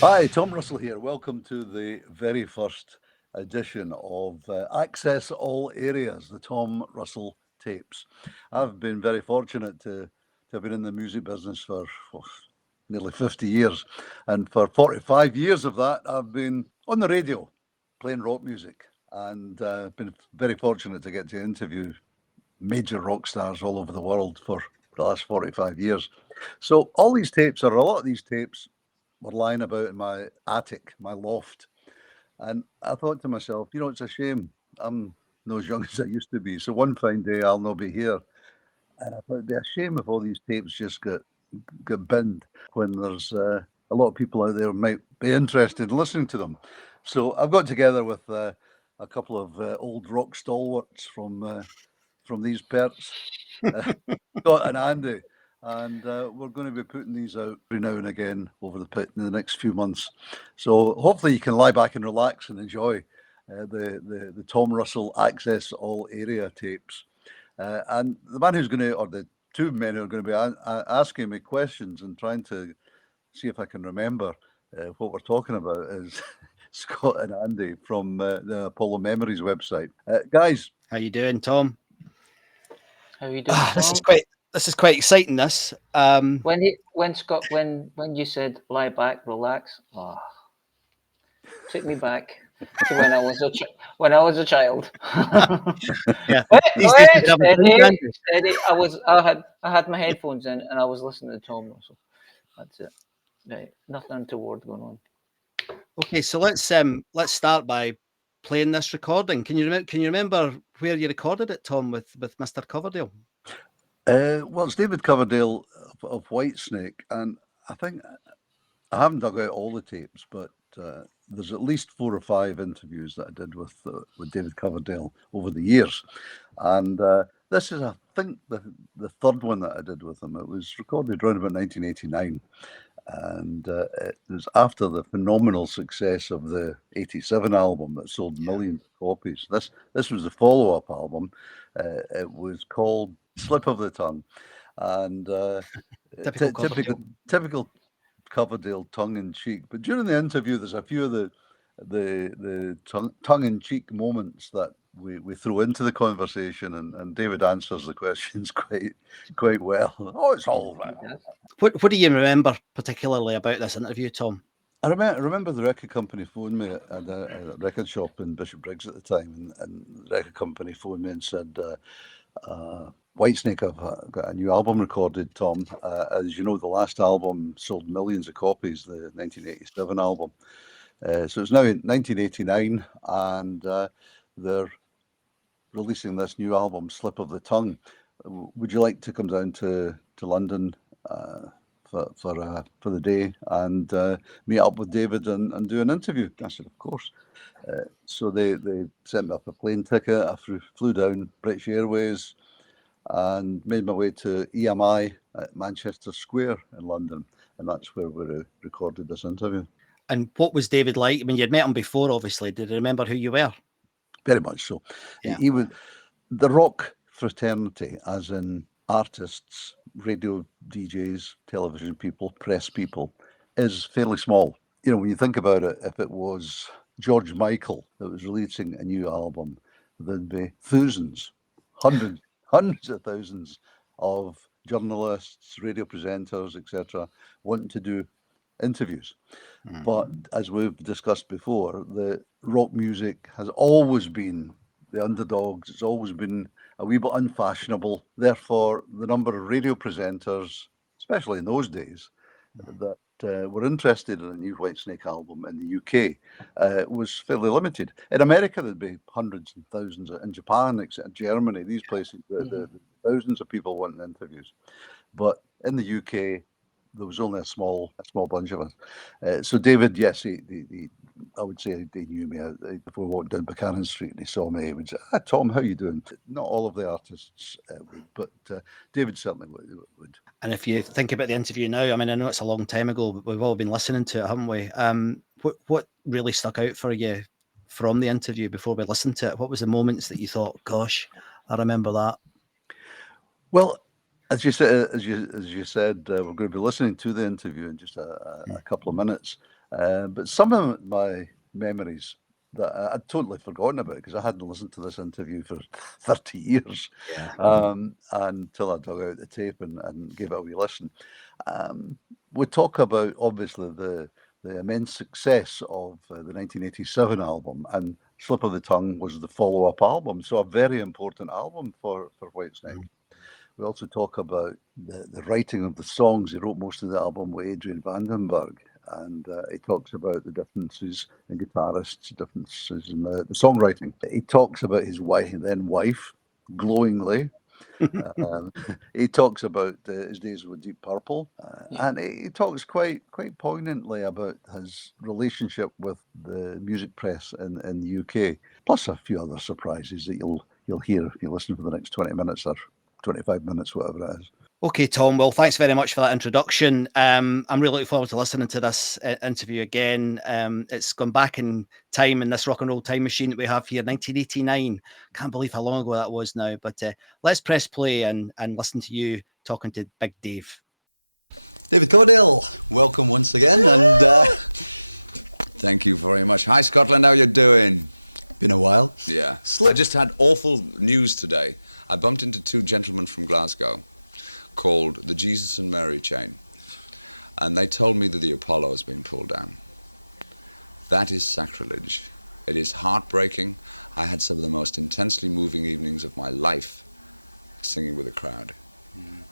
Hi, Tom Russell here. Welcome to the very first edition of Access All Areas, the Tom Russell tapes. I've been very fortunate to have been in the music business for nearly 50 years. And for 45 years of that, I've been on the radio playing rock music, and been very fortunate to get to interview major rock stars all over the world for the last 45 years. So all these tapes, or a lot of these tapes, were lying about in my attic, my loft. And I thought to myself, it's a shame I'm not as young as I used to be. So one fine day I'll not be here. And I thought it'd be a shame if all these tapes just get binned when there's a lot of people out there who might be interested in listening to them. So I've got together with a couple of old rock stalwarts from these parts, Scott and Andy, and we're going to be putting these out every now and again over the pit in the next few months. So hopefully you can lie back and relax and enjoy the Tom Russell Access All Area tapes. And the man who's going to, or the two men who are going to be asking me questions and trying to see if I can remember what we're talking about is Scott and Andy from the Apollo Memories website. Guys, How you doing, Tom? How are you doing, Tom? This is quite exciting. This when Scott when you said lie back, relax, took me back to when I was a child. yeah. Steady. I had my headphones in and I was listening to Tom Russell. That's it. Right, nothing untoward going on. Okay, so let's start by playing this recording. Can you remember where you recorded it, Tom, with Mr. Coverdale? Well, it's David Coverdale of Whitesnake, and I think I haven't dug out all the tapes, but there's at least 4 or 5 interviews that I did with David Coverdale over the years, and this is, I think, the third one that I did with him. It was recorded around about 1989, and it was after the phenomenal success of the '87 album that sold millions of copies. This was the follow-up album. It was called Slip of the Tongue, and typical Coverdale tongue-in-cheek. But during the interview, there's a few of the tongue-in-cheek moments that we throw into the conversation, and David answers the questions quite well. Oh, it's all right. What do you remember particularly about this interview, Tom? I remember the record company phoned me at a record shop in Bishopbriggs at the time, and the record company phoned me and said, Whitesnake have got a new album recorded, Tom. As you know, the last album sold millions of copies, the 1987 album. So it's now in 1989, and they're releasing this new album, Slip of the Tongue. Would you like to come down to London for the day and meet up with David and do an interview? I said, of course. So they sent me up a plane ticket. I flew down British Airways and made my way to EMI at Manchester Square in London, and that's where we recorded this interview. And what was David like? I mean, you'd met him before, obviously. Did you remember who you were? Very much so. Yeah. He was the rock fraternity, as in artists, radio DJs, television people, press people, is fairly small. You know, when you think about it, if it was George Michael that was releasing a new album, there'd be thousands, hundreds of thousands of journalists, radio presenters, etc., wanting to do interviews. Mm-hmm. But as we've discussed before, the rock music has always been the underdogs. It's always been a wee bit unfashionable. Therefore, the number of radio presenters, especially in those days, that were interested in a new Whitesnake album in the UK was fairly limited. In America, there'd be hundreds and thousands. In Japan, except Germany, these places, the thousands of people wanting interviews. But in the UK, there was only a small bunch of us. So David, yes, I would say he knew me before we walked down Buchanan Street and he saw me. He would say, Tom, how you doing? Not all of the artists would, but David certainly would. And if you think about the interview now, I mean, I know it's a long time ago, but we've all been listening to it, haven't we? What really stuck out for you from the interview before we listened to it? What was the moments that you thought, gosh, I remember that? Well, as you said, we're going to be listening to the interview in just a couple of minutes. But some of my memories that I'd totally forgotten about because I hadn't listened to this interview for 30 years until I dug out the tape and gave it a wee listen. We talk about, obviously, the immense success of the 1987 album, and Slip of the Tongue was the follow-up album, so a very important album for Whitesnake. We also talk about the writing of the songs. He wrote most of the album with Adrian Vandenberg, and he talks about the differences in guitarists, differences in the songwriting. He talks about his wife, glowingly. He talks about his days with Deep Purple, and he talks quite poignantly about his relationship with the music press in the UK, plus a few other surprises that you'll hear if you listen for the next 20 minutes or 25 minutes, whatever it is. Okay, Tom. Well, thanks very much for that introduction. I'm really looking forward to listening to this interview again. It's gone back in time in this rock and roll time machine that we have here, 1989. Can't believe how long ago that was now. But let's press play and listen to you talking to Big Dave. David Coverdale, welcome once again. And thank you very much. Hi, Scotland. How you doing? Been a while. Yeah. I just had awful news today. I bumped into two gentlemen from Glasgow called the Jesus and Mary chain, and they told me that the Apollo has been pulled down. That is sacrilege. It is heartbreaking. I had some of the most intensely moving evenings of my life singing with a crowd,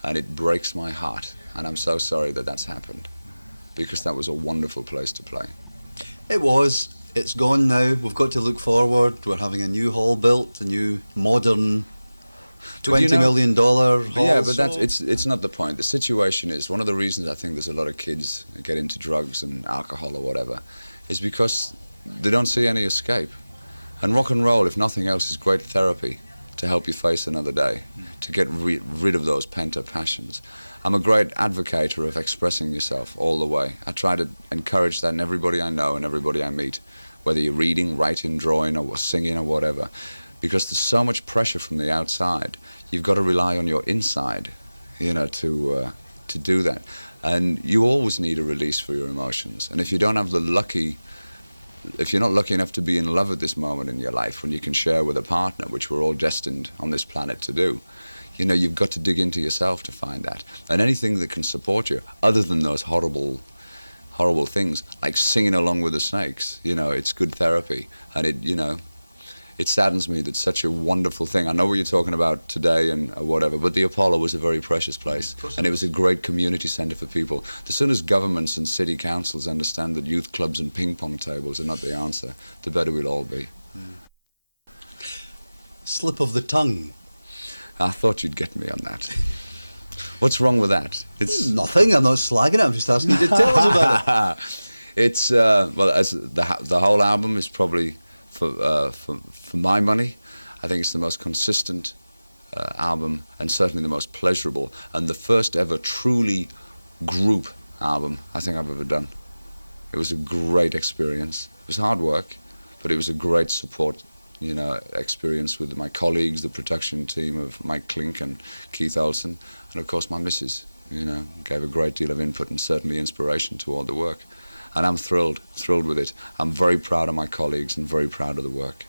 and it breaks my heart, and I'm so sorry that that's happened, because that was a wonderful place to play. It was. It's gone now. We've got to look forward. We're having a new hall built, a new modern $20 million hall. Yeah, but it's not the point. The situation is, one of the reasons I think there's a lot of kids that get into drugs and alcohol or whatever is because they don't see any escape. And rock and roll, if nothing else, is great therapy to help you face another day, to get rid of those pent-up passions. I'm a great advocate of expressing yourself all the way. I try to encourage that in everybody I know and everybody I meet, whether you're reading, writing, drawing, or singing or whatever. Because there's so much pressure from the outside, you've got to rely on your inside, to do that. And you always need a release for your emotions. And if you don't have if you're not lucky enough to be in love at this moment in your life, when you can share with a partner, which we're all destined on this planet to do, you've got to dig into yourself to find that. And anything that can support you, other than those horrible things, like singing along with the snakes, it's good therapy. And it saddens me that such a wonderful thing. I know what you're talking about today and whatever, but the Apollo was a very precious place, and it was a great community centre for people. As soon as governments and city councils understand that youth clubs and ping pong tables are not the answer, the better we'll all be. Slip of the tongue. I thought you'd get me on that. What's wrong with that? It's nothing. I'm not slagging it. I'm just asking you to tell us about it. It's as the whole album is probably, for my money, I think it's the most consistent album, and certainly the most pleasurable, and the first ever truly group album I think I've ever done. It was a great experience. It was hard work, but it was a great support, experience with my colleagues, the production team of Mike Klink and Keith Olsen, and of course my missus, gave a great deal of input and certainly inspiration to all the work. And I'm thrilled with it. I'm very proud of my colleagues and very proud of the work.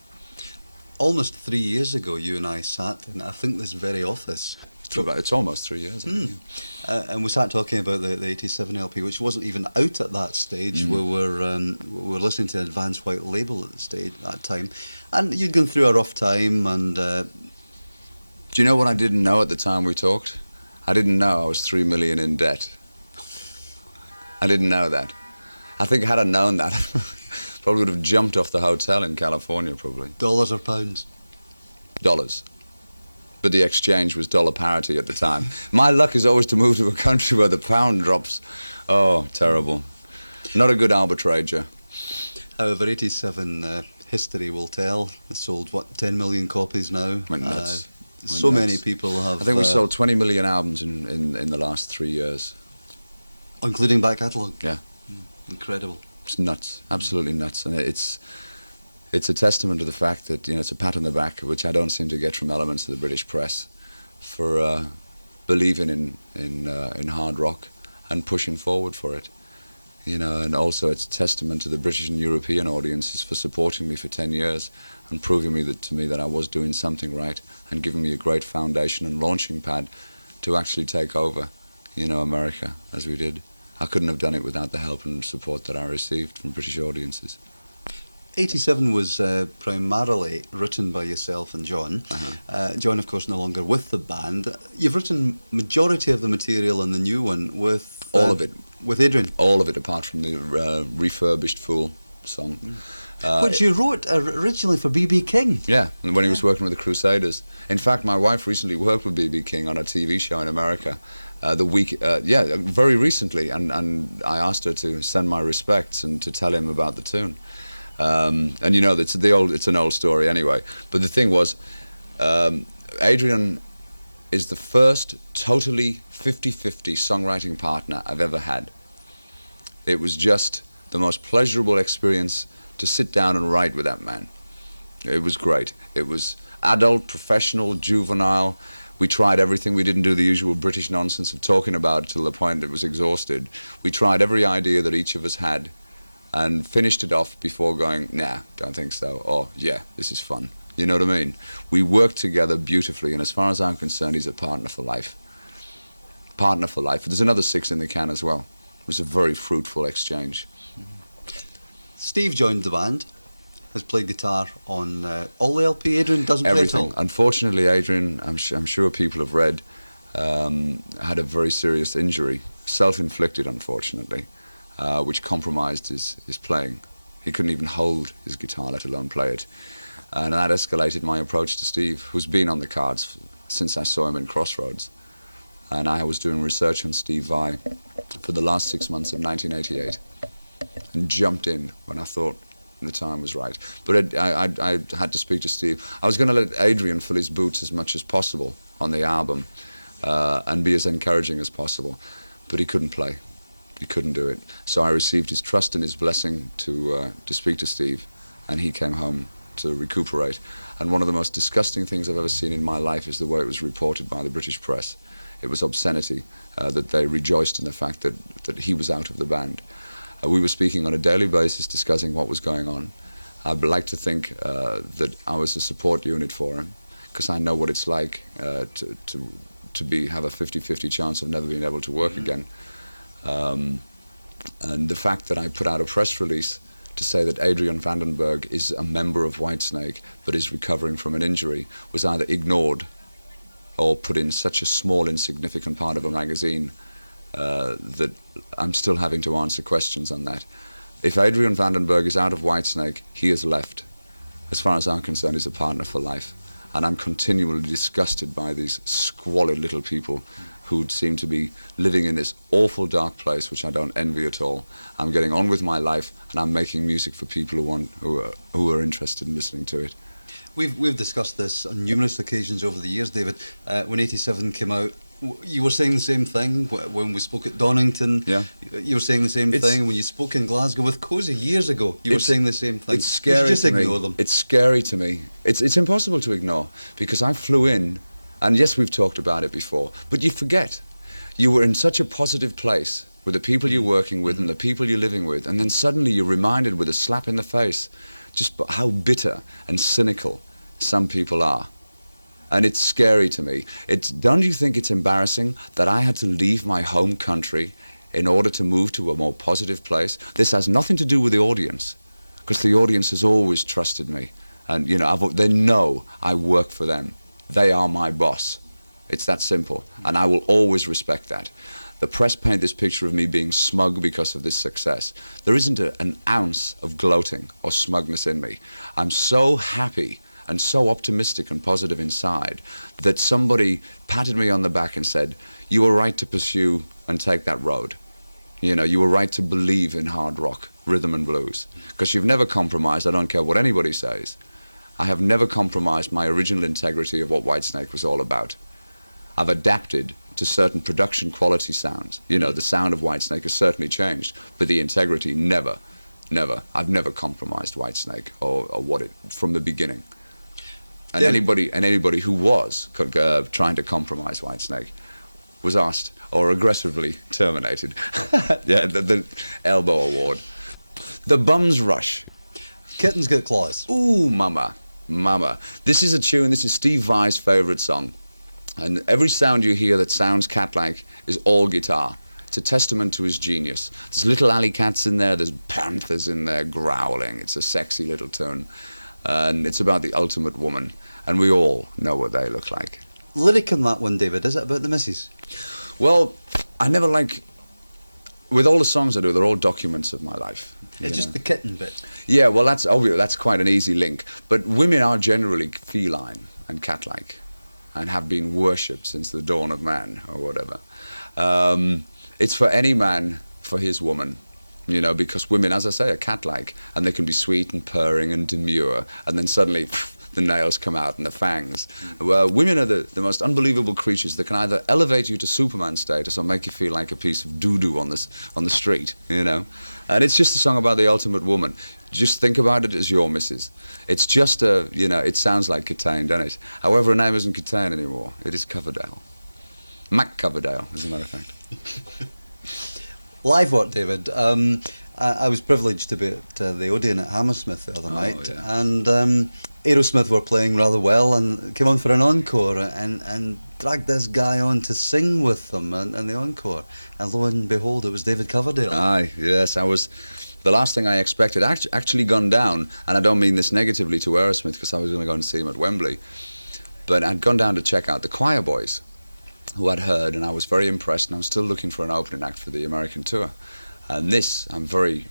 Almost 3 years ago, you and I sat in, I think, this very office. It's almost 3 years. And we sat talking about the 87 LP, which wasn't even out at that stage. We were listening to Advanced White Label at that time. And you'd gone through a rough time. And do you know what I didn't know at the time we talked? I didn't know I was $3 million in debt. I didn't know that. I think had I known that, probably would have jumped off the hotel in California, probably. Dollars or pounds? Dollars. But the exchange was dollar parity at the time. My luck is always to move to a country where the pound drops. Oh, terrible. Not a good arbitrager. However, 87 history will tell. It sold, 10 million copies now? Went nuts. So many people have... I think we sold 20 million albums in the last 3 years. Including back catalogue? Yeah. Incredible. It's nuts, absolutely nuts, and it's a testament to the fact that it's a pat on the back, which I don't seem to get from elements of the British press, for believing in hard rock and pushing forward for it. and also it's a testament to the British and European audiences for supporting me for 10 years and proving to me that I was doing something right and giving me a great foundation and launching pad to actually take over, America as we did. I couldn't have done it without the help and support that I received from British audiences. 87 was primarily written by yourself and John. John, of course, no longer with the band. You've written majority of the material in the new one with... all of it. With Adrian. All of it, apart from the refurbished Fool song. Which you wrote originally for B.B. King. Yeah, when he was working with the Crusaders. In fact, my wife recently worked with B.B. King on a TV show in America. Very recently, and I asked her to send my respects and to tell him about the tune. And it's an old story anyway. But the thing was, Adrian is the first totally 50-50 songwriting partner I've ever had. It was just the most pleasurable experience to sit down and write with that man. It was great. It was adult, professional, juvenile. We tried everything. We didn't do the usual British nonsense of talking about it till the point it was exhausted. We tried every idea that each of us had and finished it off before going, nah, don't think so, or yeah, this is fun. You know what I mean? We worked together beautifully, and as far as I'm concerned, he's a partner for life. Partner for life. There's another 6 in the can as well. It was a very fruitful exchange. Steve joined the band, has played guitar on all the LP. Adrian doesn't Everything. play at all. Unfortunately, Adrian, I'm sure people have read, had a very serious injury, self-inflicted, unfortunately, which compromised his playing. He couldn't even hold his guitar, let alone play it. And that escalated my approach to Steve, who's been on the cards since I saw him in Crossroads. And I was doing research on Steve Vai for the last 6 months of 1988 and jumped in when I thought the time was right. But I had to speak to Steve. I was going to let Adrian fill his boots as much as possible on the album and be as encouraging as possible. But he couldn't play. He couldn't do it. So I received his trust and his blessing to speak to Steve, and he came home to recuperate. And one of the most disgusting things I've ever seen in my life is the way it was reported by the British press. It was obscenity, that they rejoiced in the fact that he was out of the band. We were speaking on a daily basis, discussing what was going on. I'd like to think that I was a support unit for him, because I know what it's like to have a 50-50 chance of never being able to work again. And the fact that I put out a press release to say that Adrian Vandenberg is a member of Whitesnake but is recovering from an injury was either ignored or put in such a small, insignificant part of a magazine that I'm still having to answer questions on that. If Adrian Vandenberg is out of Whitesnake, he has left. As far as I'm concerned, he's a partner for life. And I'm continually disgusted by these squalid little people who seem to be living in this awful dark place, which I don't envy at all. I'm getting on with my life, and I'm making music for people who are interested in listening to it. We've discussed this on numerous occasions over the years, David. When 87 came out, you were saying the same thing when we spoke at Donington. Yeah. You were saying the same thing when you spoke in Glasgow with Cozy years ago. You were saying the same thing. It's scary. You should just to me. ignore them. It's scary to me. It's impossible to ignore, because I flew in, and yes, we've talked about it before, but you forget. You were in such a positive place with the people you're working with and the people you're living with, and then suddenly you're reminded with a slap in the face just how bitter and cynical some people are. And it's scary to me. Don't you think it's embarrassing that I had to leave my home country in order to move to a more positive place? This has nothing to do with the audience, because the audience has always trusted me. And, they know I work for them. They are my boss. It's that simple. And I will always respect that. The press paint this picture of me being smug because of this success. There isn't an ounce of gloating or smugness in me. I'm so happy and so optimistic and positive inside that somebody patted me on the back and said, you were right to pursue and take that road. You were right to believe in hard rock, rhythm and blues, because you've never compromised. I don't care what anybody says. I have never compromised my original integrity of what Whitesnake was all about. I've adapted to certain production quality sounds. The sound of Whitesnake has certainly changed, but the integrity never. I've never compromised Whitesnake or what it from the beginning. And anybody who was trying to compromise Whitesnake was asked, or aggressively terminated. Yeah, the elbow award. The Bums Rush. Kittens Get Claws. Ooh, mama, mama. This is a tune, this is Steve Vai's favourite song. And every sound you hear that sounds cat-like is all guitar. It's a testament to his genius. There's little alley cats in there, there's panthers in there growling. It's a sexy little tune. And it's about the ultimate woman. And we all know what they look like. Lyric in that one, David, is it about the missus? Well, I never like... With all the songs I do, they're all documents of my life. It's just the kitten bit. Yeah, well, that's obvious. That's quite an easy link. But women are generally feline and cat-like and have been worshipped since the dawn of man or whatever. It's for any man for his woman, you know, because women, as I say, are cat-like, and they can be sweet and purring and demure, and then suddenly the nails come out and the fangs. Well, women are the most unbelievable creatures that can either elevate you to Superman status or make you feel like a piece of doo-doo on the street, you know. And it's just a song about the ultimate woman. Just think about it as your missus. It's just a, you know, it sounds like Kittens, doesn't it? However, her name isn't Kittens anymore. It is Coverdale. Coverdale, as a matter of fact. Live work, David. I was privileged to be at the Odeon at Hammersmith the other night, yeah. and Aerosmith were playing rather well and came on for an encore and dragged this guy on to sing with them in the encore. And lo and behold, it was David Coverdale. Aye, yes, I was... The last thing I expected, actually gone down, and I don't mean this negatively to Aerosmith because I was going to go and see him at Wembley, but I'd gone down to check out the Choir Boys, who I'd heard, and I was very impressed, and I was still looking for an opening act for the American tour. And this, I'm very...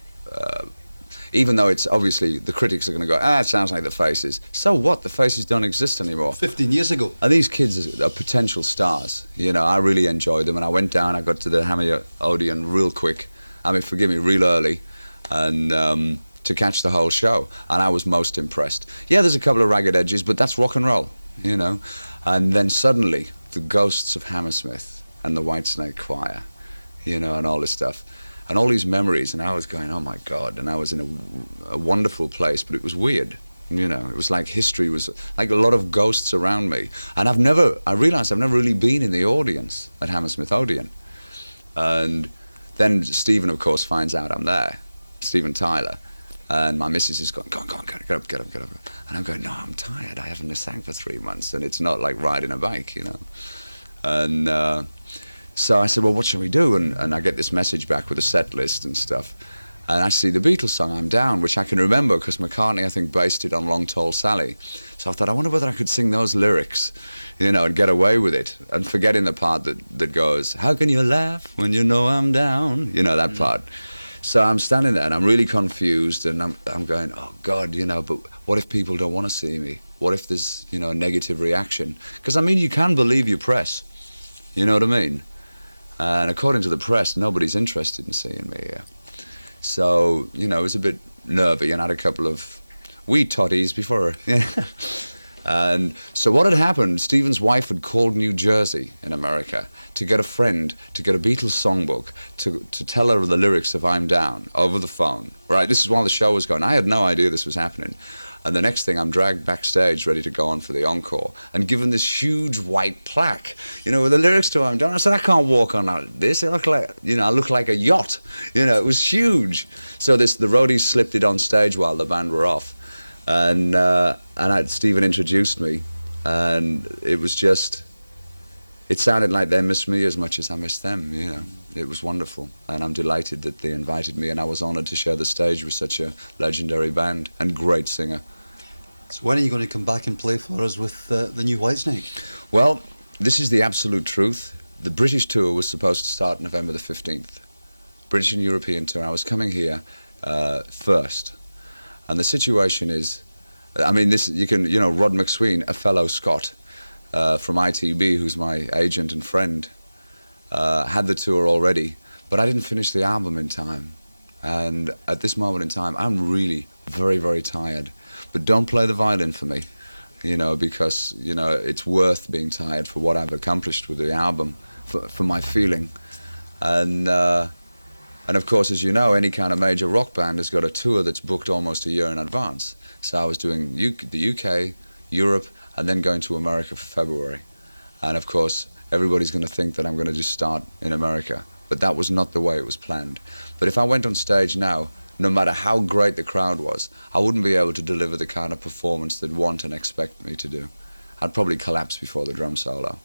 even though it's obviously, the critics are going to go, it sounds like the Faces. So what? The Faces don't exist anymore. 15 years ago. And these kids are potential stars. You know, I really enjoyed them, and I went down, I got to the Hammer Odeon real quick. I mean, forgive me, real early, and to catch the whole show. And I was most impressed. Yeah, there's a couple of ragged edges, but that's rock and roll, you know. And then suddenly, the ghosts of Hammersmith and the Whitesnake Choir, you know, and all this stuff. And all these memories, and I was going, oh my God, and I was in a wonderful place, but it was weird, you know, it was like history was, like a lot of ghosts around me. And I realised I've never really been in the audience at Hammersmith Odeon. And then Stephen, of course, finds out I'm there, Stephen Tyler, and my missus is going, go on, get up. And I'm going, no, I'm tired, I haven't sang for 3 months, and it's not like riding a bike, you know. And so I said, well, what shall we do? And I get this message back with a set list and stuff. And I see the Beatles song, I'm Down, which I can remember because McCartney, I think, based it on Long Tall Sally. So I thought, I wonder whether I could sing those lyrics, you know, and get away with it. And forgetting the part that goes, how can you laugh when you know I'm down? You know, that part. So I'm standing there and I'm really confused and I'm going, oh God, you know, but what if people don't want to see me? What if there's, you know, a negative reaction? Because, I mean, you can believe your press. You know what I mean? And according to the press, nobody's interested in seeing me here. So, you know, it was a bit nervy and I had a couple of wee toddies before. And so what had happened, Stephen's wife had called New Jersey in America to get a friend, to get a Beatles songbook, to tell her the lyrics of I'm Down over the phone. Right, this is while the show was going. I had no idea this was happening. And the next thing, I'm dragged backstage, ready to go on for the encore, and given this huge white plaque, you know, with the lyrics to I'm Down. I said, I can't walk on this. I look like, you know, I look like a yacht. You know, it was huge. So the roadies slipped it on stage while the band were off, and Stephen introduced me, and it was just, it sounded like they missed me as much as I missed them. You know, it was wonderful, and I'm delighted that they invited me, and I was honoured to share the stage with such a legendary band and great singer. So when are you going to come back and play for us with the new Whitesnake? Well, this is the absolute truth. The British tour was supposed to start November the 15th. British and European tour. I was coming here first. And the situation is, I mean, this, you can, you know, Rod McSween, a fellow Scot from ITB, who's my agent and friend, had the tour already, but I didn't finish the album in time. And at this moment in time, I'm really very, very tired. But don't play the violin for me, you know, because, you know, it's worth being tired for what I've accomplished with the album, for my feeling. And of course, as you know, any kind of major rock band has got a tour that's booked almost a year in advance. So I was doing the UK, Europe, and then going to America for February. And of course, everybody's going to think that I'm going to just start in America. But that was not the way it was planned. But if I went on stage now, no matter how great the crowd was, I wouldn't be able to deliver the kind of performance they'd want and expect me to do. I'd probably collapse before the drum solo.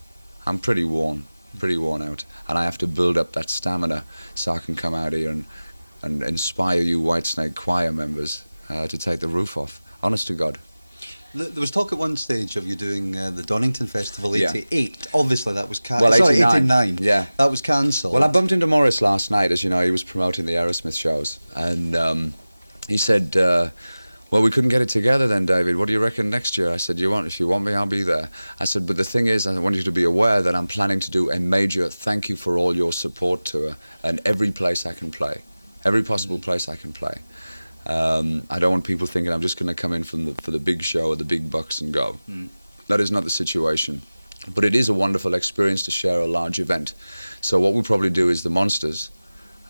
I'm pretty worn out, and I have to build up that stamina so I can come out here and inspire you Whitesnake choir members to take the roof off. Honest to God. There was talk at one stage of you doing the Donington Festival Yeah. 88. Obviously, that was Well, sorry, 89. 89. Yeah. That was cancelled. Well, I bumped into Morris last night, as you know. He was promoting the Aerosmith shows, and he said, well, we couldn't get it together then, David. What do you reckon next year? I said, if you want me, I'll be there. I said, but the thing is, I want you to be aware that I'm planning to do a major thank you for all your support tour, and every place I can play, every possible place I can play. I don't want people thinking I'm just going to come in for the big show or the big bucks and go. That is not the situation. But it is a wonderful experience to share a large event. So what we'll probably do is the Monsters,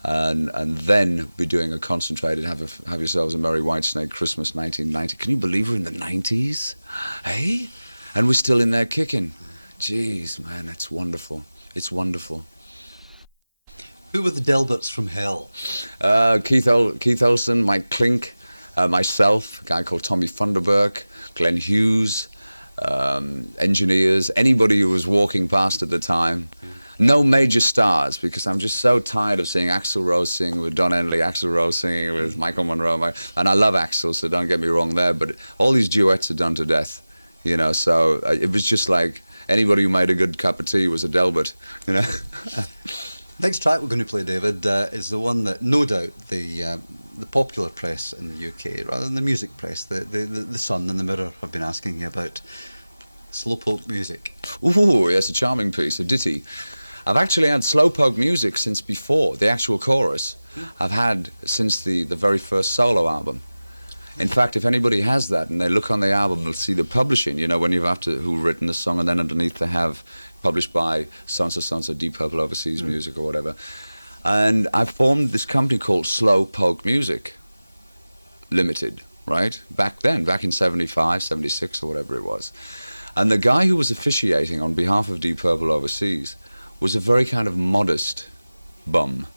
and then be doing a concentrated have yourselves a Merry Whitesnake Christmas 1990. Can you believe we're in the 90s? Hey? And we're still in there kicking. Jeez, man, it's wonderful. It's wonderful. Who were the Delberts from hell? Keith Olsen, Mike Klink, myself, a guy called Tommy Funderburk, Glenn Hughes, engineers, anybody who was walking past at the time. No major stars, because I'm just so tired of seeing Axl Rose singing with Don Henley, Axl Rose singing with Michael Monroe, and I love Axl, so don't get me wrong there, but all these duets are done to death, you know, so it was just like anybody who made a good cup of tea was a Delbert, you know. Next track we're going to play, David, is the one that no doubt the popular press in the UK, rather than the music press, the Sun and the Mirror have been asking you about. Slowpoke music. Ooh, yes, a charming piece, a ditty. I've actually had Slowpoke music since before, the actual chorus. I've had since the very first solo album. In fact, if anybody has that and they look on the album, they'll see the publishing, you know, when you've who've written the song, and then underneath they have published by so-and-so, Deep Purple Overseas Music or whatever. And I formed this company called Slowpoke Music Limited, right? Back in 75, 76 or whatever it was. And the guy who was officiating on behalf of Deep Purple Overseas was a very kind of modest bum.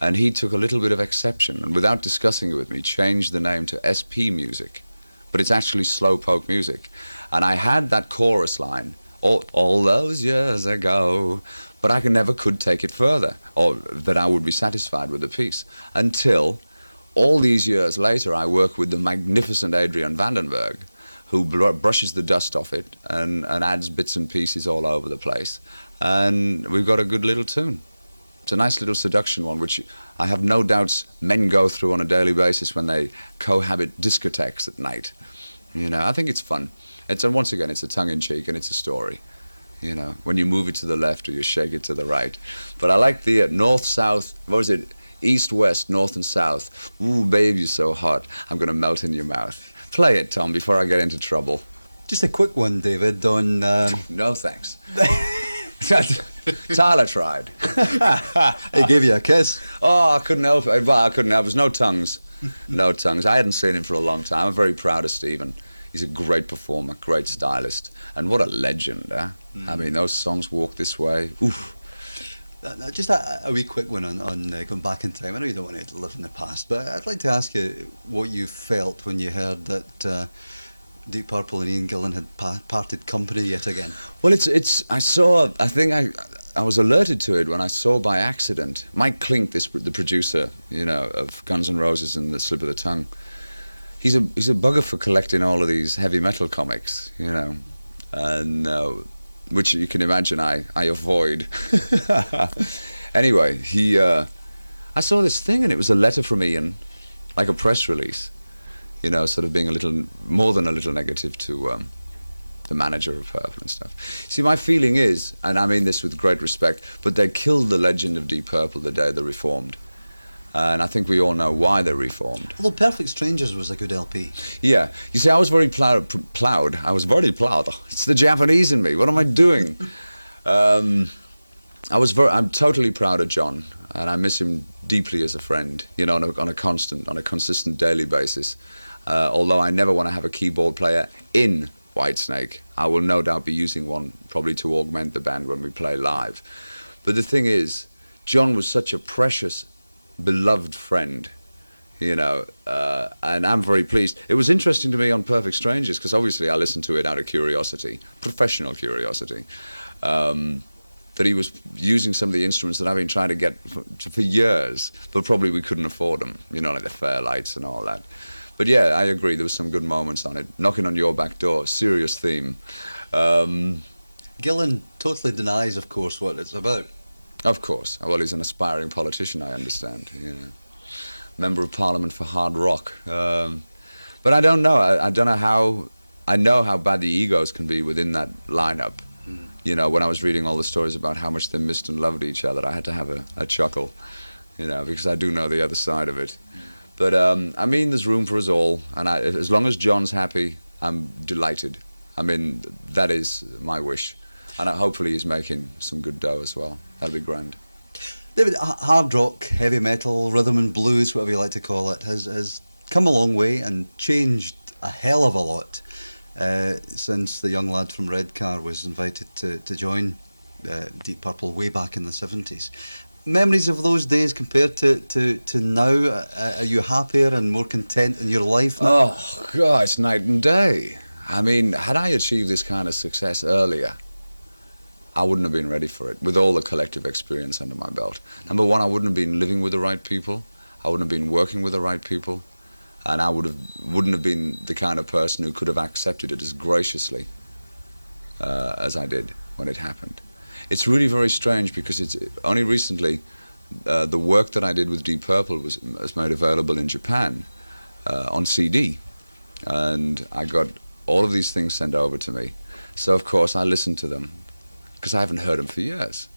And he took a little bit of exception, and without discussing it with me, changed the name to SP Music. But it's actually Slowpoke Music. And I had that chorus line all those years ago, but I never could take it further, or that I would be satisfied with the piece, until all these years later I work with the magnificent Adrian Vandenberg, who brushes the dust off it and adds bits and pieces all over the place. And we've got a good little tune. It's a nice little seduction one, which I have no doubts men go through on a daily basis when they cohabit discotheques at night. You know, I think it's fun. And once again, it's a tongue-in-cheek and it's a story. You know, when you move it to the left or you shake it to the right. But I like the north-south, what was it? East-west, north and south. Ooh, babe, you're so hot. I'm going to melt in your mouth. Play it, Tom, before I get into trouble. Just a quick one, David, on... No, thanks. Tyler tried. He gave you a kiss. Oh, I couldn't help it. Well, I couldn't help it. There's no tongues. No tongues. I hadn't seen him for a long time. I'm very proud of Stephen. He's a great performer, great stylist. And what a legend, eh? I mean, those songs, Walk This Way. Oof. Just a wee quick one on going back in time. I know you don't want to live in the past, but I'd like to ask you what you felt when you heard that Deep Purple and Ian Gillan had parted company yet again. Well, I think I was alerted to it when I saw by accident Mike Klink, the producer, you know, of Guns N' Roses and The Slip of the Tongue. He's a bugger for collecting all of these heavy metal comics, you know, and which you can imagine I avoid. Anyway, I saw this thing, and it was a letter from Ian, like a press release, you know, sort of being a little more than a little negative to the manager of Purple and stuff. See, my feeling is, and I mean this with great respect, but they killed the legend of Deep Purple the day they reformed. And I think we all know why they reformed. Although Perfect Strangers was a good LP. Yeah. You see, I was very proud. I was very proud. It's the Japanese in me. What am I doing? I'm totally proud of John, and I miss him deeply as a friend, you know, on a consistent daily basis. Although I never want to have a keyboard player in Whitesnake. I will no doubt be using one probably to augment the band when we play live. But the thing is, John was such a precious, beloved friend, you know, and I'm very pleased. It was interesting to me on Perfect Strangers, because obviously I listened to it out of curiosity, professional curiosity, that he was using some of the instruments that I've been trying to get for years, but probably we couldn't afford them, you know, like the Fairlights and all that. But yeah, I agree, there was some good moments on it. Knocking on Your Back Door, serious theme. Gillan totally denies, of course, what it's about. Of course. Well, he's an aspiring politician, I understand, you know. Member of Parliament for hard rock. But I don't know. I don't know how... I know how bad the egos can be within that lineup. You know, when I was reading all the stories about how much they missed and loved each other, I had to have a chuckle, you know, because I do know the other side of it. But, I mean, there's room for us all, and as long as John's happy, I'm delighted. I mean, that is my wish. And hopefully he's making some good dough as well. That'll be grand. David, hard rock, heavy metal, rhythm and blues, whatever you like to call it, has come a long way and changed a hell of a lot since the young lad from Redcar was invited to join Deep Purple way back in the 70s. Memories of those days compared to now, are you happier and more content in your life now? Oh, God, it's night and day. I mean, had I achieved this kind of success earlier, I wouldn't have been ready for it, with all the collective experience under my belt. Number one, I wouldn't have been living with the right people, I wouldn't have been working with the right people, and I wouldn't have been the kind of person who could have accepted it as graciously as I did when it happened. It's really very strange, because it's only recently the work that I did with Deep Purple was made available in Japan on CD, and I got all of these things sent over to me. So of course I listened to them, because I haven't heard them for years.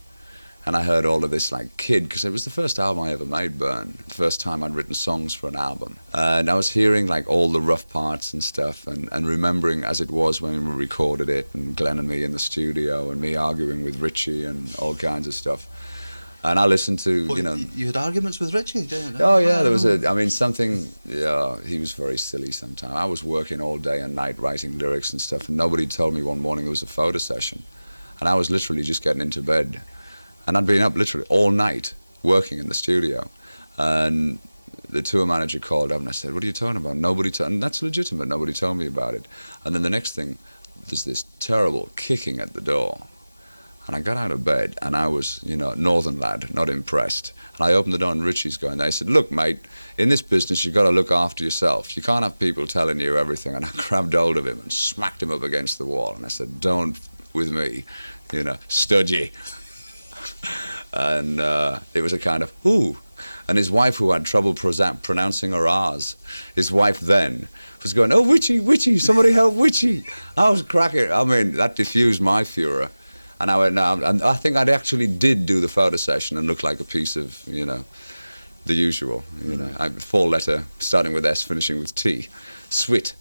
And I heard all of this like kid, because it was the first album I ever made, Burn. The first time I'd written songs for an album. And I was hearing like all the rough parts and stuff, and remembering as it was when we recorded it, and Glenn and me in the studio, and me arguing with Richie and all kinds of stuff. And I listened to, Well, you know... You had arguments with Richie, didn't you? Oh yeah, there was something, yeah, he was very silly sometimes. I was working all day and night writing lyrics and stuff, and nobody told me one morning there was a photo session. And I was literally just getting into bed. And I'd been up literally all night working in the studio. And the tour manager called up and I said, "What are you talking about?" And that's legitimate, nobody told me about it. And then the next thing, there's this terrible kicking at the door. And I got out of bed, and I was, you know, northern lad, not impressed. And I opened the door, and Richie's going there. He said, "Look, mate, in this business, you've got to look after yourself. You can't have people telling you everything." And I grabbed hold of him and smacked him up against the wall. And I said, "Don't with me, you know, studgy." And it was a kind of, ooh. And his wife, who had trouble pronouncing her R's, his wife then was going, "Oh, Witchy, somebody help Witchy." I was cracking. I mean, that diffused my furor. And I went, no, and I think I actually did do the photo session and look like a piece of, you know, the usual, you know, 4-letter, starting with S, finishing with T, swit.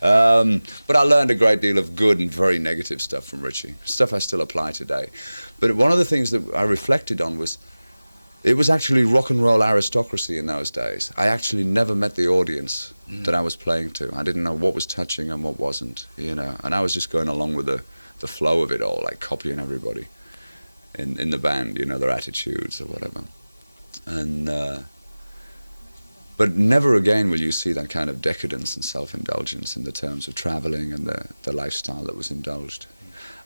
But I learned a great deal of good and very negative stuff from Richie, stuff I still apply today. But one of the things that I reflected on was, it was actually rock and roll aristocracy in those days. I actually never met the audience that I was playing to. I didn't know what was touching and what wasn't, you know, and I was just going along with the flow of it all, like copying everybody in the band, you know, their attitudes or whatever. And but never again will you see that kind of decadence and self-indulgence in the terms of traveling and the lifestyle that was indulged.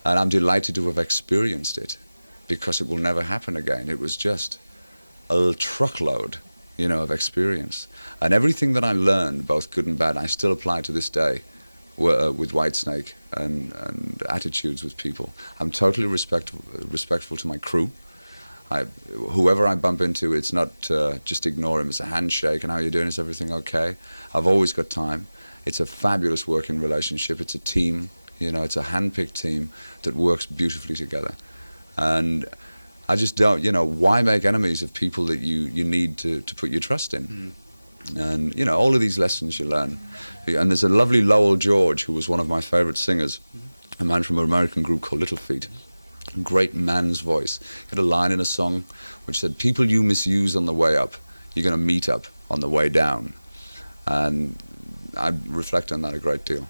And I'm delighted to have experienced it, because it will never happen again. It was just a truckload, you know, of experience. And everything that I learned, both good and bad, I still apply to this day with Whitesnake and attitudes with people. I'm totally respectful to my crew. Whoever I bump into, it's not just ignore him. It's a handshake, and how you doing? Is everything okay? I've always got time. It's a fabulous working relationship. It's a team, you know, it's a hand-picked team that works beautifully together. And I just don't, you know, why make enemies of people that you need to put your trust in? And, you know, all of these lessons you learn. And there's a lovely Lowell George, who was one of my favorite singers, a man from an American group called Little Feat. Great man's voice. He had a line in a song which said, "People you misuse on the way up, you're going to meet up on the way down." And I reflect on that a great deal.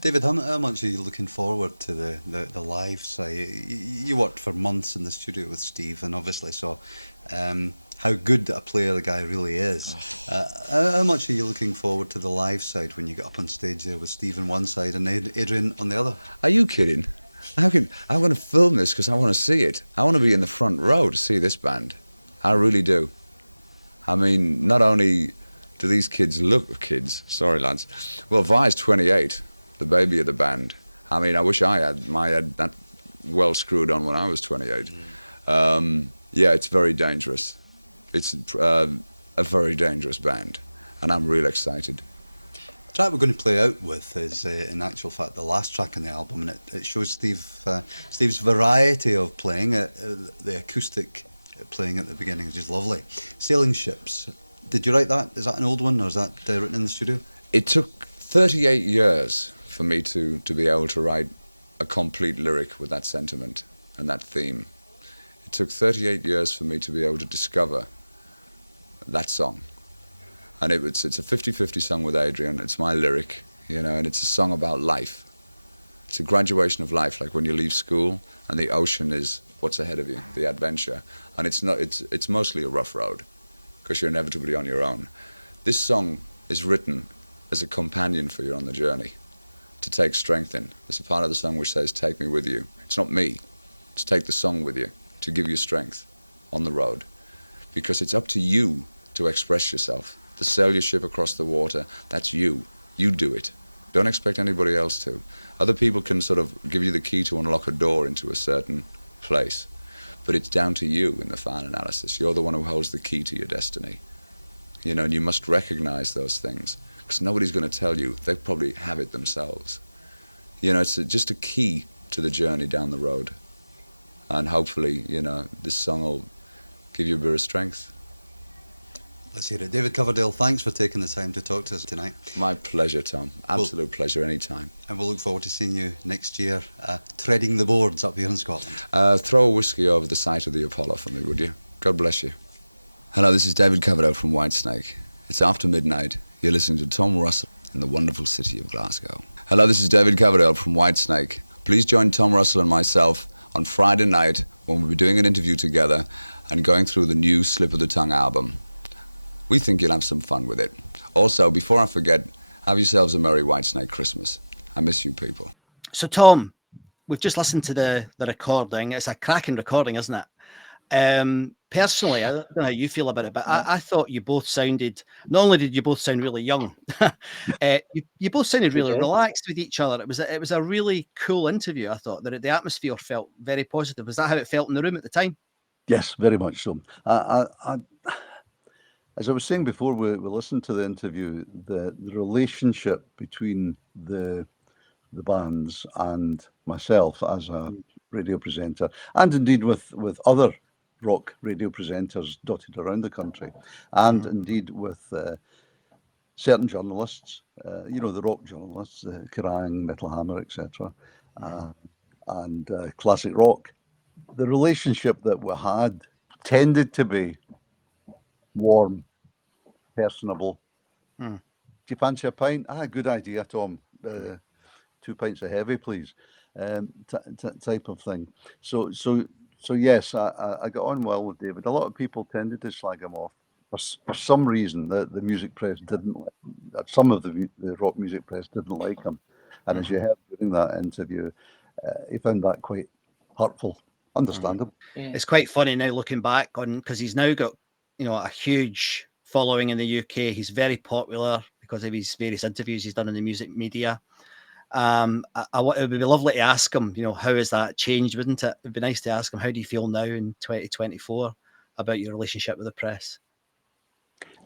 David, how much are you looking forward to the live side? You worked for months in the studio with Steve, and obviously saw how good a player the guy really is. How much are you looking forward to the live side when you get up on stage there with Steve on one side and Adrian on the other? Are you kidding? I'm going to film this because I want to see it. I want to be in the front row to see this band. I really do. I mean, not only do these kids look kids, sorry lads. Well, Vi's 28, the baby of the band. I mean, I wish I had my head that well screwed on when I was 28. Yeah, it's very dangerous. It's a very dangerous band, and I'm real excited. The track we're going to play out with is, in actual fact, the last track on the album, and it shows Steve's variety of playing. The acoustic playing at the beginning is just lovely. Sailing Ships. Did you write that? Is that an old one, or is that written in the studio? It took 38 years for me to be able to write a complete lyric with that sentiment and that theme. It took 38 years for me to be able to discover that song. And it's a 50-50 song with Adrian. It's my lyric, you know, and it's a song about life. It's a graduation of life, like when you leave school and the ocean is what's ahead of you, the adventure. And it's mostly a rough road because you're inevitably on your own. This song is written as a companion for you on the journey, to take strength in. There's a part of the song which says, take me with you. It's not me. It's take the song with you to give you strength on the road. Because it's up to you to express yourself. To sail your ship across the water, that's you. You do it. Don't expect anybody else to. Other people can sort of give you the key to unlock a door into a certain place. But it's down to you in the final analysis. You're the one who holds the key to your destiny. You know, and you must recognize those things. Because nobody's going to tell you. They probably have it themselves. You know, it's just a key to the journey down the road. And hopefully, you know, this song will give you a bit of strength. Let's hear it. David Coverdale, thanks for taking the time to talk to us tonight. My pleasure, Tom. Absolute pleasure anytime. And we'll look forward to seeing you next year, treading the boards up here in Scotland. Throw a whiskey over the site of the Apollo for me, would you? God bless you. Hello, this is David Coverdale from Whitesnake. It's after midnight. You're listening to Tom Russell in the wonderful city of Glasgow. Hello, this is David Coverdale from Whitesnake. Please join Tom Russell and myself on Friday night when we'll be doing an interview together and going through the new Slip of the Tongue album. We think you'll have some fun with it. Also, before I forget, have yourselves a Merry Whitesnake Christmas. I miss you people. So, Tom, we've just listened to the recording. It's a cracking recording, isn't it? Personally, I don't know how you feel about it, but I thought you both sounded, not only did you both sound really young, you both sounded really relaxed with each other. It was a really cool interview, I thought. The atmosphere felt very positive. Was that how it felt in the room at the time? Yes, very much so. As I was saying before we listened to the interview, the relationship between the bands and myself as a radio presenter, and indeed with other rock radio presenters dotted around the country, and indeed with certain journalists, the rock journalists, Kerrang, Metal Hammer, etc., and classic rock. The relationship that we had tended to be warm, personable. Do you fancy a pint? Good idea, Tom. 2 pints of heavy, please. Type of thing. So yes, I got on well with David. A lot of people tended to slag him off for some reason. The music press didn't. Some of the rock music press didn't like him, and as you heard during that interview, he found that quite hurtful. Understandable. Yeah. It's quite funny now looking back on, because he's now got a huge following in the UK. He's very popular because of his various interviews he's done in the music media. It would be lovely to ask him, how has that changed, wouldn't it? It'd be nice to ask him, how do you feel now in 2024 about your relationship with the press?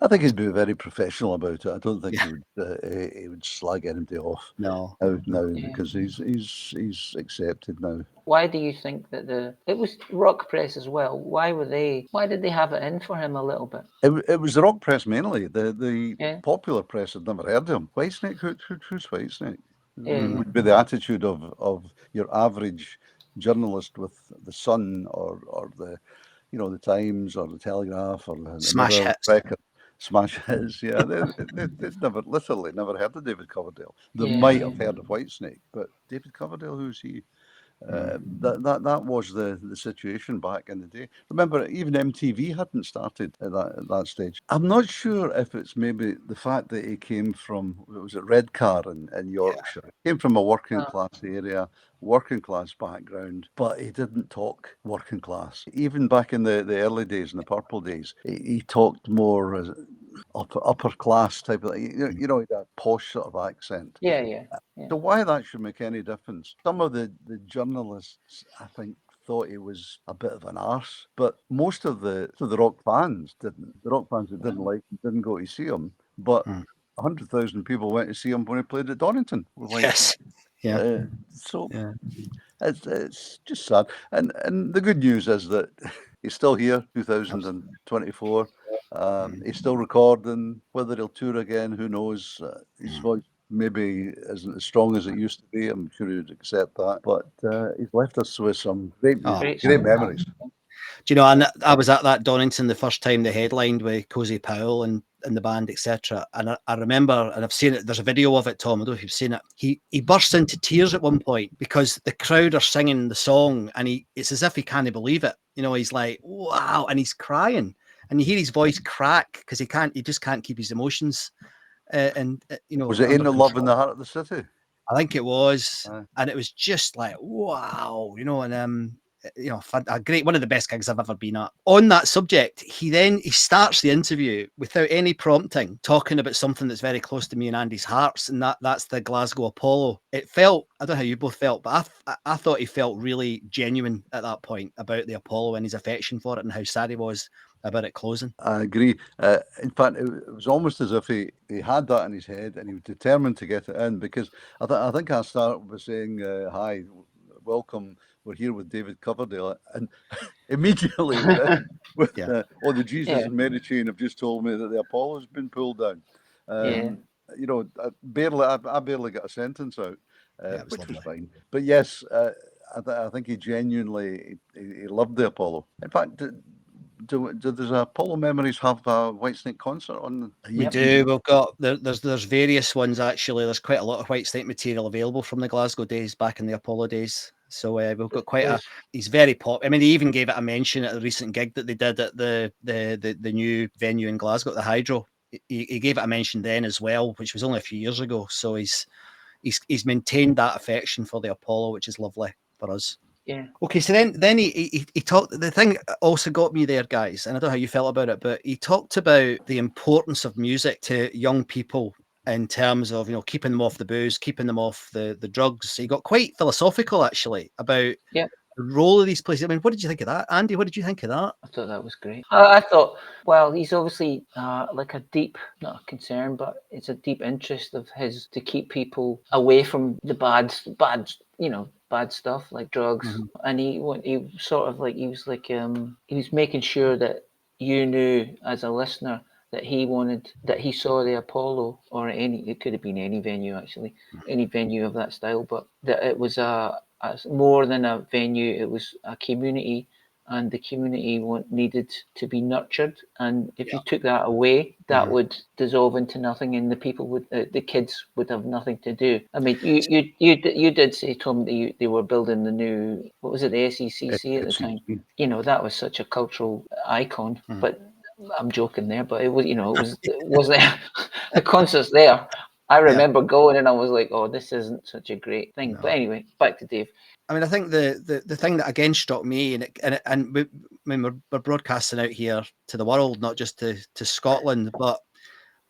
I think he'd be very professional about it. I don't think he would slag anybody off. No, because he's accepted now. Why do you think that it was rock press as well? Why did they have it in for him a little bit? It was the rock press mainly. The popular press had never heard of him. Whitesnake, who's Whitesnake? Would be the attitude of your average journalist with the Sun or the the Times or the Telegraph or the Smash hits. Record. smash hits. Yeah, they'd literally never heard of David Coverdale. They Yeah, might yeah. have heard of Whitesnake, but David Coverdale, who's he? That was the situation back in the day. Remember, even MTV hadn't started at that stage. I'm not sure if it's maybe the fact that he came from, was it Redcar in Yorkshire? He came from a working class area, working class background, but he didn't talk working class. Even back in the early days, in the Purple days, he talked more as upper class type of, you know, that posh sort of accent. Yeah, yeah. So why that should make any difference? Some of the journalists, I think, thought he was a bit of an arse, but most of the rock fans didn't. The rock fans that didn't like him didn't go to see him, but 100,000 people went to see him when he played at Donington with Whitesnake. Yes. Yeah. So Yeah. it's just sad. And the good news is that he's still here, 2024. He's still recording. Whether he'll tour again, who knows? His voice maybe isn't as strong as it used to be. I'm sure he'd accept that. But he's left us with some great music, great memories. Do you know, and I was at that Donington the first time they headlined with Cozy Powell and the band, etc. And I remember, and I've seen it, there's a video of it, Tom, I don't know if you've seen it. He bursts into tears at one point because the crowd are singing the song and it's as if he can't believe it. You know, he's like, wow, and he's crying. And you hear his voice crack because he just can't keep his emotions. You know, was it In the Love in the Heart of the City? I think it was, and it was just like, wow, you know, and you know, a great, one of the best gigs I've ever been at. On that subject, he starts the interview without any prompting, talking about something that's very close to me and Andy's hearts, and that's the Glasgow Apollo. It felt, I don't know how you both felt, but I thought he felt really genuine at that point about the Apollo and his affection for it and how sad he was about it closing. I agree. In fact, it was almost as if he had that in his head and he was determined to get it in, because I think I started by saying, hi, welcome, we're here with David Coverdale, and immediately with the Jesus and Mary chain have just told me that the Apollo's been pulled down. You know, I barely got a sentence out, which lovely. Was fine. But yes, I think he genuinely he loved the Apollo. In fact, do there's Apollo Memories have a Whitesnake concert on? We do. We've got there's various ones actually. There's quite a lot of Whitesnake material available from the Glasgow days back in the Apollo days. So we've got quite he's very pop. I mean, he even gave it a mention at a recent gig that they did at the new venue in Glasgow, at the Hydro. He gave it a mention then as well, which was only a few years ago. So he's maintained that affection for the Apollo, which is lovely for us. Yeah. Okay, so then he talked. The thing also got me there, guys, and I don't know how you felt about it, but he talked about the importance of music to young people in terms of, you know, keeping them off the booze, keeping them off the drugs. He got quite philosophical actually about the role of these places. I mean, what did you think of that, Andy? What did you think of that? I thought that was great. I thought, well, he's obviously like a deep, not a concern, but it's a deep interest of his to keep people away from the bad, you know, bad stuff like drugs. And he sort of like, he was making sure that you knew as a listener that he saw the Apollo, or it could have been any venue actually, any venue of that style, but that it was more than a venue, it was a community, and the community needed to be nurtured. And if you took that away, that would dissolve into nothing, and the people the kids would have nothing to do. I mean, you did say, Tom, that they were building the new, what was it, the SECC at the time? You know, that was such a cultural icon, but I'm joking there, but it was, you know, it was there. The concert's there. I remember going and I was like, oh, this isn't such a great thing. No. But anyway, back to Dave. I mean, I think the thing that again struck me, we're broadcasting out here to the world, not just to Scotland, but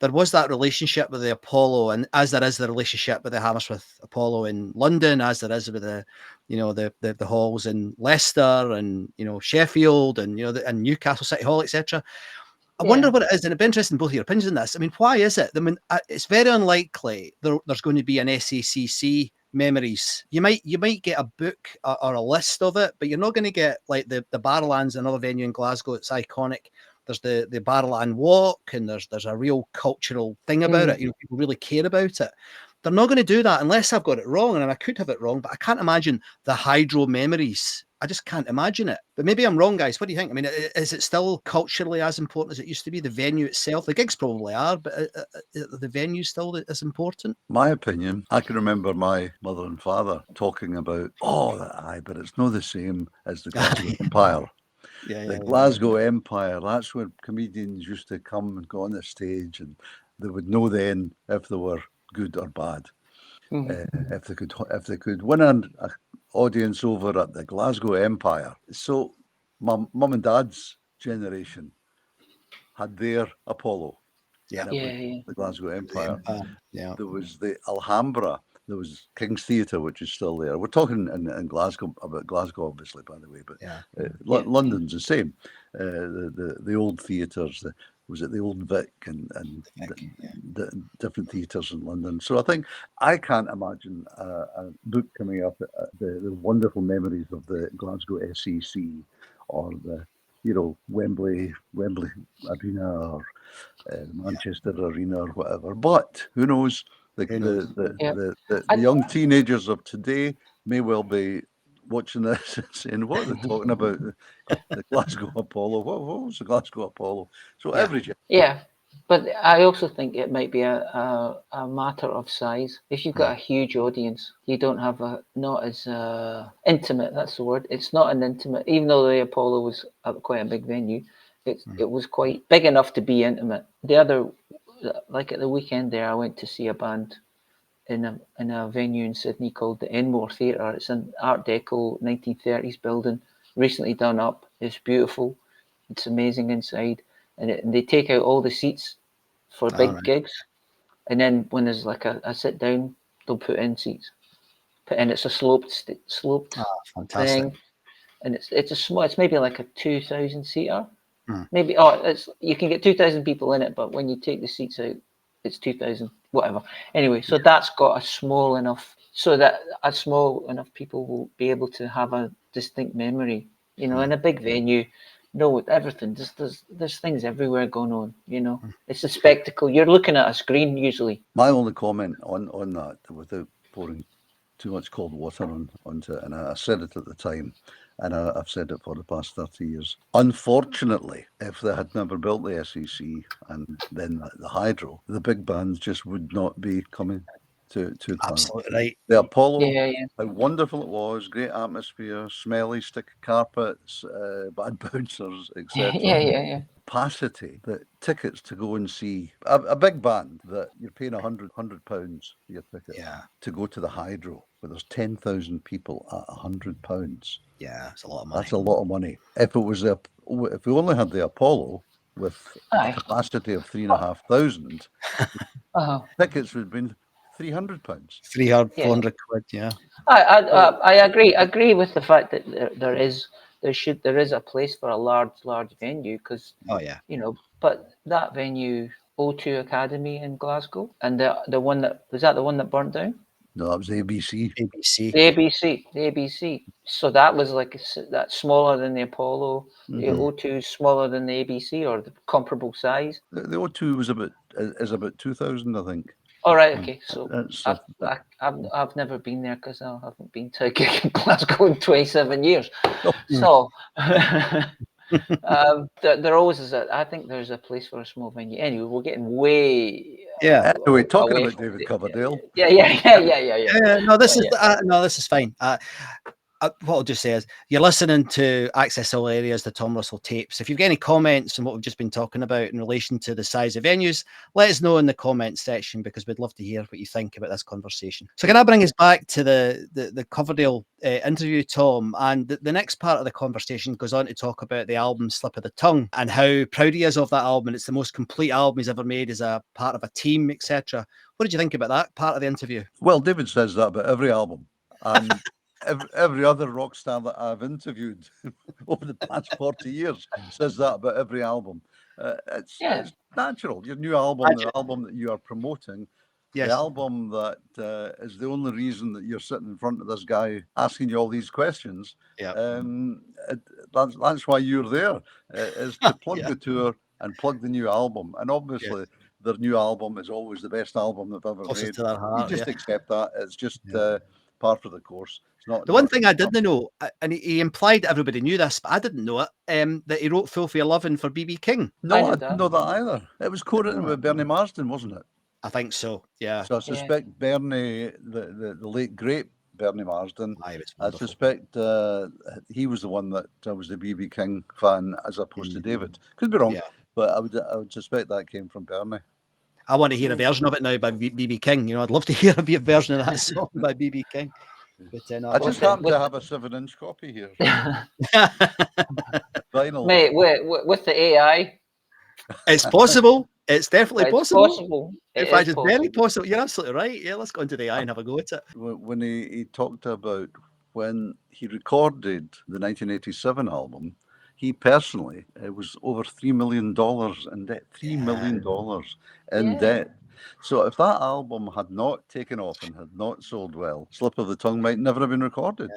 there was that relationship with the Apollo, and as there is the relationship with the Hammersmith Apollo in London, as there is with the halls in Leicester and, you know, Sheffield and, you know, and Newcastle City Hall, etc. I wonder what it is, and it'd be interesting both of your opinions on this. I mean, why is it? I mean, it's very unlikely there's going to be an SACC Memories. You might get a book or a list of it, but you're not going to get like the Barrowlands, another venue in Glasgow. It's iconic. There's the Barrowland Walk, and there's a real cultural thing about it. You know, people really care about it. they're not going to do that unless I've got it wrong, and I could have it wrong, but I can't imagine the hydro memories. I just can't imagine it. But maybe I'm wrong, guys. What do you think? I mean, is it still culturally as important as it used to be? The venue itself, the gigs probably are, but the venue still as important? My opinion, I can remember my mother and father talking about, but it's not the same as the Glasgow Empire. The Glasgow Empire, that's where comedians used to come and go on the stage, and they would know then if they were good or bad. If they could win an audience over at the Glasgow Empire. So my mum and dad's generation had their Apollo. Yeah. The Glasgow Empire. Yeah. There was the Alhambra. There was King's Theatre, which is still there. We're talking in Glasgow, about Glasgow, obviously, by the way, but London's the same. The old theatres, was it the Old Vic and the different theatres in London. So I can't imagine a book coming up, the wonderful memories of the Glasgow SEC or the Wembley Arena or Manchester Arena or whatever. But who knows? The young teenagers of today may well be watching this and saying, what are they talking about? The Glasgow Apollo. What was the Glasgow Apollo? So but I also think it might be a matter of size. If you've got a huge audience, you don't have not as intimate. That's the word. It's not an intimate, even though the Apollo was quite a big venue. It was quite big enough to be intimate. The other, like at the weekend there, I went to see a band in a venue in Sydney called the Enmore Theatre. It's an Art Deco 1930s building, recently done up. It's beautiful. It's amazing inside, and they take out all the seats for big gigs, and then when there's like a sit down, they'll put in seats. It's a sloped thing, and it's a small. It's maybe like a 2,000 seater. Maybe you can get 2,000 people in it, but when you take the seats out, it's 2,000 whatever. Anyway, so that's got a small enough people will be able to have a distinct memory. In a big venue, everything. There's things everywhere going on. It's a spectacle. You're looking at a screen usually. My only comment on that, without pouring too much cold water onto it, and I said it at the time, and I've said it for the past 30 years. Unfortunately, if they had never built the SEC and then the Hydro, the big bands just would not be coming to absolutely right. The Apollo, how wonderful it was, great atmosphere, smelly stick carpets, bad bouncers, etc. Capacity, the tickets to go and see a big band that you're paying £100 for your ticket to go to the Hydro, where there's 10,000 people at £100. Yeah, it's a lot of money. That's a lot of money. If we only had the Apollo with a capacity of 3,500, tickets would have been £300. 400 quid. Yeah. I agree with the fact that there is a place for a large venue because but that venue, O2 Academy in Glasgow, and the one that burnt down. No, that was the ABC. The ABC. So that was that's smaller than the Apollo. The O2 is smaller than the ABC, or the comparable size. The O2 is about 2,000, I think. All right, okay. So I've never been there because I haven't been to a gig in Glasgow in 27 years. So there always is I think there's a place for a small venue. Anyway, we're getting way. Anyway, talking about David Coverdale. Yeah. No, this is fine. What I'll just say is you're listening to Access All Areas, the Tom Russell tapes. If you've got any comments on what we've just been talking about in relation to the size of venues, let us know in the comments section because we'd love to hear what you think about this conversation. So can I bring us back to the Coverdale interview, Tom? And the next part of the conversation goes on to talk about the album Slip of the Tongue and how proud he is of that album. It's the most complete album he's ever made as a part of a team, etc. What did you think about that part of the interview? Well, David says that about every album. And every other rock star that I've interviewed over the past 40 years says that about every album. It's natural. Your new album, the album that you are promoting, the album that is the only reason that you're sitting in front of this guy asking you all these questions. That's why you're there, is to plug the tour and plug the new album. And obviously, their new album is always the best album they've ever Closest made. to their You heart, just yeah. accept that. It's just Yeah. par for the course. It's not The one thing I didn't know, and he implied everybody knew this, but I didn't know it, that he wrote Fool for Your Lovin' for B.B. King. No, I did didn't that. know that either. It was co-written with Bernie Marsden, wasn't it? I think so, yeah. So I suspect Bernie, the late great Bernie Marsden, Aye, it was I wonderful. suspect he was the one that was the B.B. King fan as opposed to David. Could be wrong, Yeah. but I would suspect that came from Bernie. I want to hear a version of it now by B.B. King. You know, I'd love to hear a version of that song by B.B. King. But no, I just it- happen with to it- have a 7-inch copy here. Vinyl. Mate, with the AI, it's possible. It's definitely it's possible. possible. In It fact, is it's very possible. possible. You're absolutely right. Yeah, let's go into the eye and have a go at it. When he talked about when he recorded the 1987 album, he personally, it was over $3 million in debt. $3 million in Yeah. debt. So if that album had not taken off and had not sold well, Slip of the Tongue might never have been recorded.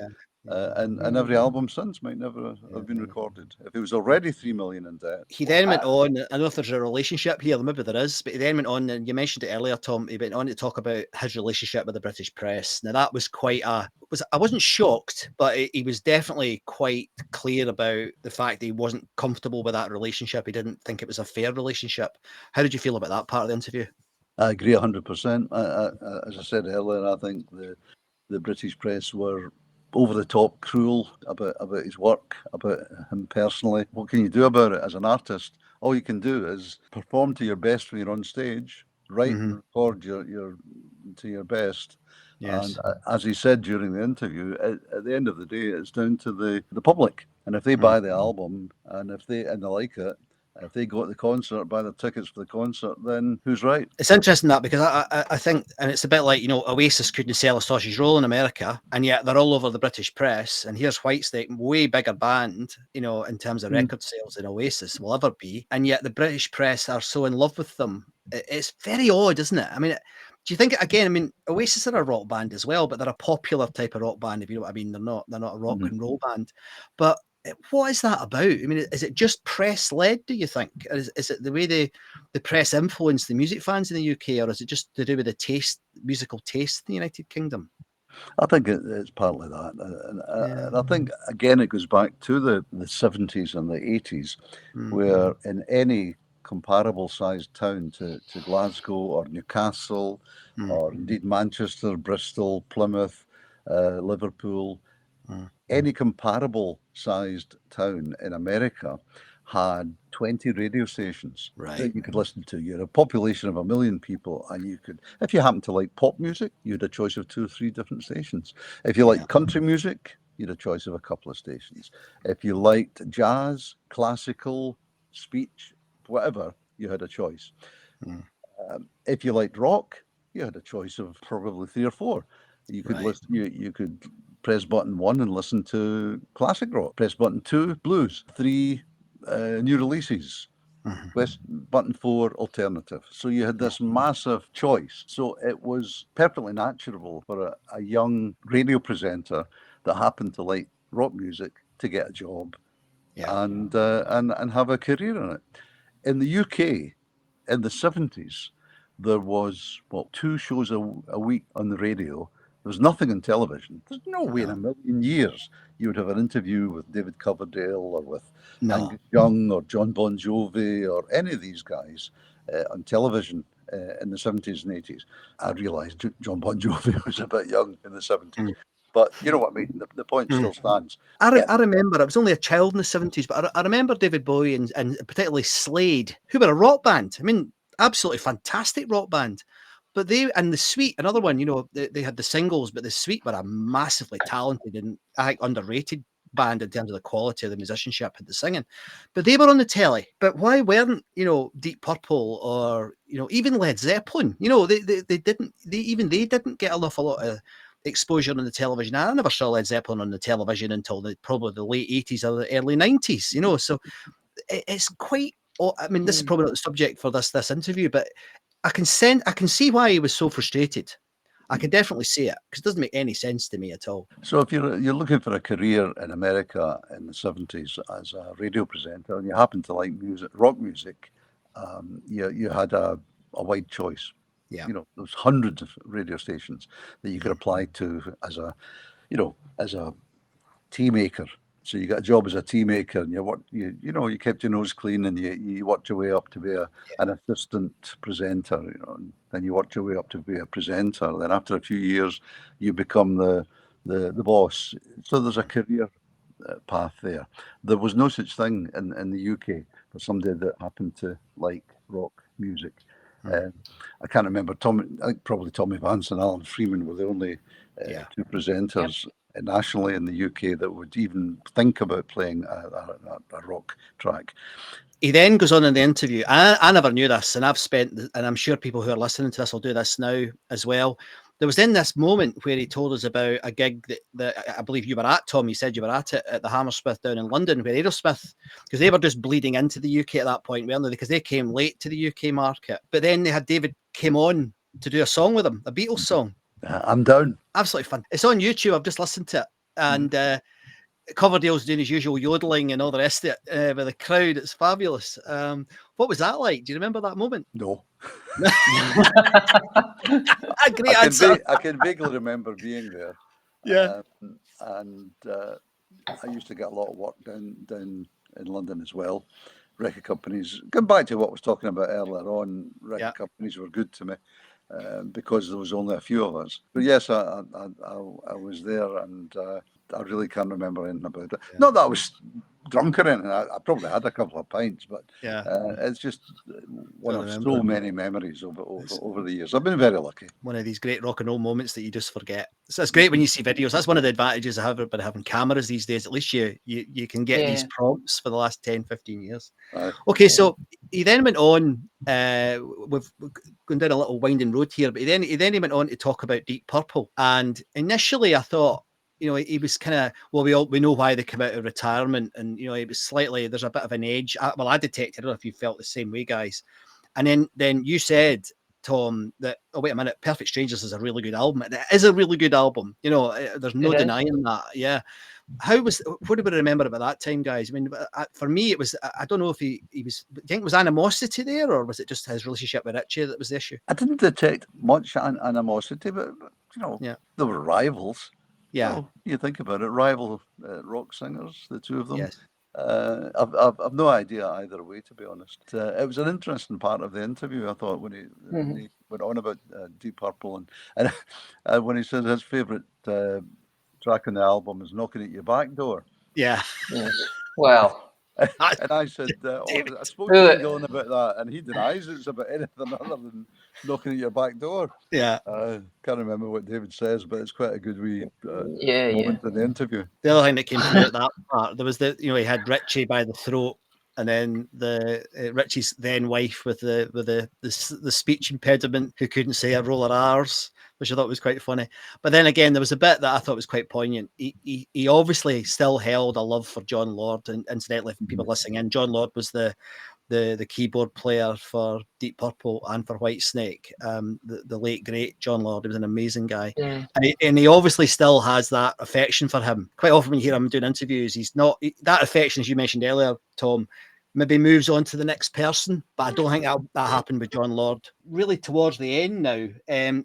And every album since might never have been recorded. If it was already 3 million in debt. He then went on, I don't know if there's a relationship here, maybe there is, but he then went on, and you mentioned it earlier, Tom, he went on to talk about his relationship with the British press. Now that was quite I wasn't shocked, but he was definitely quite clear about the fact that he wasn't comfortable with that relationship. He didn't think it was a fair relationship. How did you feel about that part of the interview? I agree 100%. As I said earlier, I think the British press were over the top cruel about his work, about him personally. What can you do about it as an artist? All you can do is perform to your best when you're on stage, write and record your to your best. Yes. And as he said during the interview, at the end of the day, it's down to the public. And if they buy the album and if they like it, if they go to the concert, buy the tickets for the concert, then who's right? It's interesting that because I think, and it's a bit like, you know, Oasis couldn't sell a sausage roll in America, and yet they're all over the British press. And here's Whitesnake, way bigger band, you know, in terms of record sales than Oasis will ever be. And yet the British press are so in love with them. It's very odd, isn't it? I mean, do you think, again, I mean, Oasis are a rock band as well, but they're a popular type of rock band, if you know what I mean. They're not a rock and roll band. But what is that about? I mean, is it just press led, do you think? Or is it the way the press influence the music fans in the UK, or is it just to do with the musical taste in the United Kingdom? I think it's partly that. And I think, again, it goes back to the 70s and the 80s, where in any comparable sized town to Glasgow or Newcastle, or indeed Manchester, Bristol, Plymouth, Liverpool, any comparable sized town in America had 20 radio stations that you could listen to. You had a population of 1 million people, and you could, if you happen to like pop music, you had a choice of 2 or 3 different stations. If you like country music, you had a choice of a couple of stations. If you liked jazz, classical, speech, whatever, you had a choice. If you liked rock, you had a choice of probably 3 or 4. You could listen. You could press button 1 and listen to classic rock. Press button 2, blues. 3, new releases. Press button 4, alternative. So you had this massive choice. So it was perfectly natural for a young radio presenter that happened to like rock music to get a job and have a career in it. In the UK, in the 70s, there was 2 shows a week on the radio. There was nothing on television. There's no way in a million years you would have an interview with David Coverdale or with Angus Young or John Bon Jovi or any of these guys on television in the 70s and 80s. I realised John Bon Jovi was a bit young in the 70s. But you know what I mean? The point still stands. I remember, I was only a child in the 70s, but I remember David Bowie and particularly Slade, who were a rock band. I mean, absolutely fantastic rock band. But and the Sweet, another one, you know, they had the singles, but the Sweet were a massively talented and I think underrated band in terms of the quality of the musicianship and the singing. But they were on the telly. But why weren't, you know, Deep Purple or, you know, even Led Zeppelin? You know, they didn't get a lot of exposure on the television. I never saw Led Zeppelin on the television until probably the late 80s or the early 90s, you know. So it's quite, I mean, this is probably not the subject for this interview, but I can see why he was so frustrated. I can definitely see it because it doesn't make any sense to me at all. So if you're looking for a career in America in the 70s as a radio presenter and you happen to like rock music, you had a a wide choice. Yeah. You know, there's hundreds of radio stations that you could apply to as a tea maker. So you got a job as a tea maker, and you kept your nose clean, and you worked your way up to be an assistant presenter. You know, and then you worked your way up to be a presenter. Then after a few years, you become the boss. So there's a career path there. There was no such thing in the UK for somebody that happened to like rock music. I can't remember. I think probably Tommy Vance and Alan Freeman were the only two presenters nationally in the UK that would even think about playing a rock track. He then goes on in the interview. I never knew this, and and I'm sure people who are listening to this will do this now as well. There was then this moment where he told us about a gig that I believe you were at, Tom. You said you were at it at the Hammersmith down in London, where Aerosmith, because they were just bleeding into the UK at that point, weren't they? Because they came late to the UK market. But then they had David came on to do a song with them, a Beatles song. I'm down. Absolutely fun. It's on YouTube. I've just listened to it. And Coverdale's doing his usual yodeling and all the rest of it with the crowd. It's fabulous. What was that like? Do you remember that moment? No. A great answer. I can vaguely remember being there. Yeah. And I used to get a lot of work down in London as well. Record companies, going back to what I was talking about earlier on, record companies were good to me because there was only a few of us. But yes, I was there, and I really can't remember anything about it. Not that I was drunk or anything. I probably had a couple of pints, but it's just one of so many memories over the years. I've been very lucky. One of these great rock and roll moments that you just forget. So it's great when you see videos. That's one of the advantages of having cameras these days. At least you can get these prompts for the last 10, 15 years. Okay, so he then went on, we've gone down a little winding road here, but he went on to talk about Deep Purple. And initially I thought, you know, he was kind of, we know why they come out of retirement, and you know, it was slightly, there's a bit of an edge. I detected, I don't know if you felt the same way, guys. And then you said, Tom, that, oh wait a minute, Perfect Strangers is a really good album. It is a really good album. You know, there's no denying that. Yeah. What do we remember about that time, guys? I mean, for me, it was, I don't know if he was, do you think it was animosity there, or was it just his relationship with Richie that was the issue? I didn't detect much animosity, but you know, there were rivals. Yeah, well, you think about it, rival rock singers, the two of them. Yes. I've no idea either way, to be honest. It was an interesting part of the interview, I thought, when he went on about Deep Purple, and when he said his favourite track on the album is "Knocking at Your Back Door." Yeah. Well. And I said, I spoke to him going about that, and he denies it's about anything other than knocking at your back door. Yeah. Can't remember what David says, but it's quite a good wee moment in the interview. The other thing that came through at that part, there was he had Richie by the throat, and then Richie's then wife with the speech impediment, who couldn't say a roll of R's, which I thought was quite funny. But then again, there was a bit that I thought was quite poignant. He obviously still held a love for John Lord, and incidentally, for people listening in, John Lord was the keyboard player for Deep Purple and for Whitesnake. The late great John Lord, he was an amazing guy, and he obviously still has that affection for him. Quite often when you hear him doing interviews, he's not that affection, as you mentioned earlier, Tom. Maybe moves on to the next person, but I don't think that happened with John Lord. Really, towards the end now,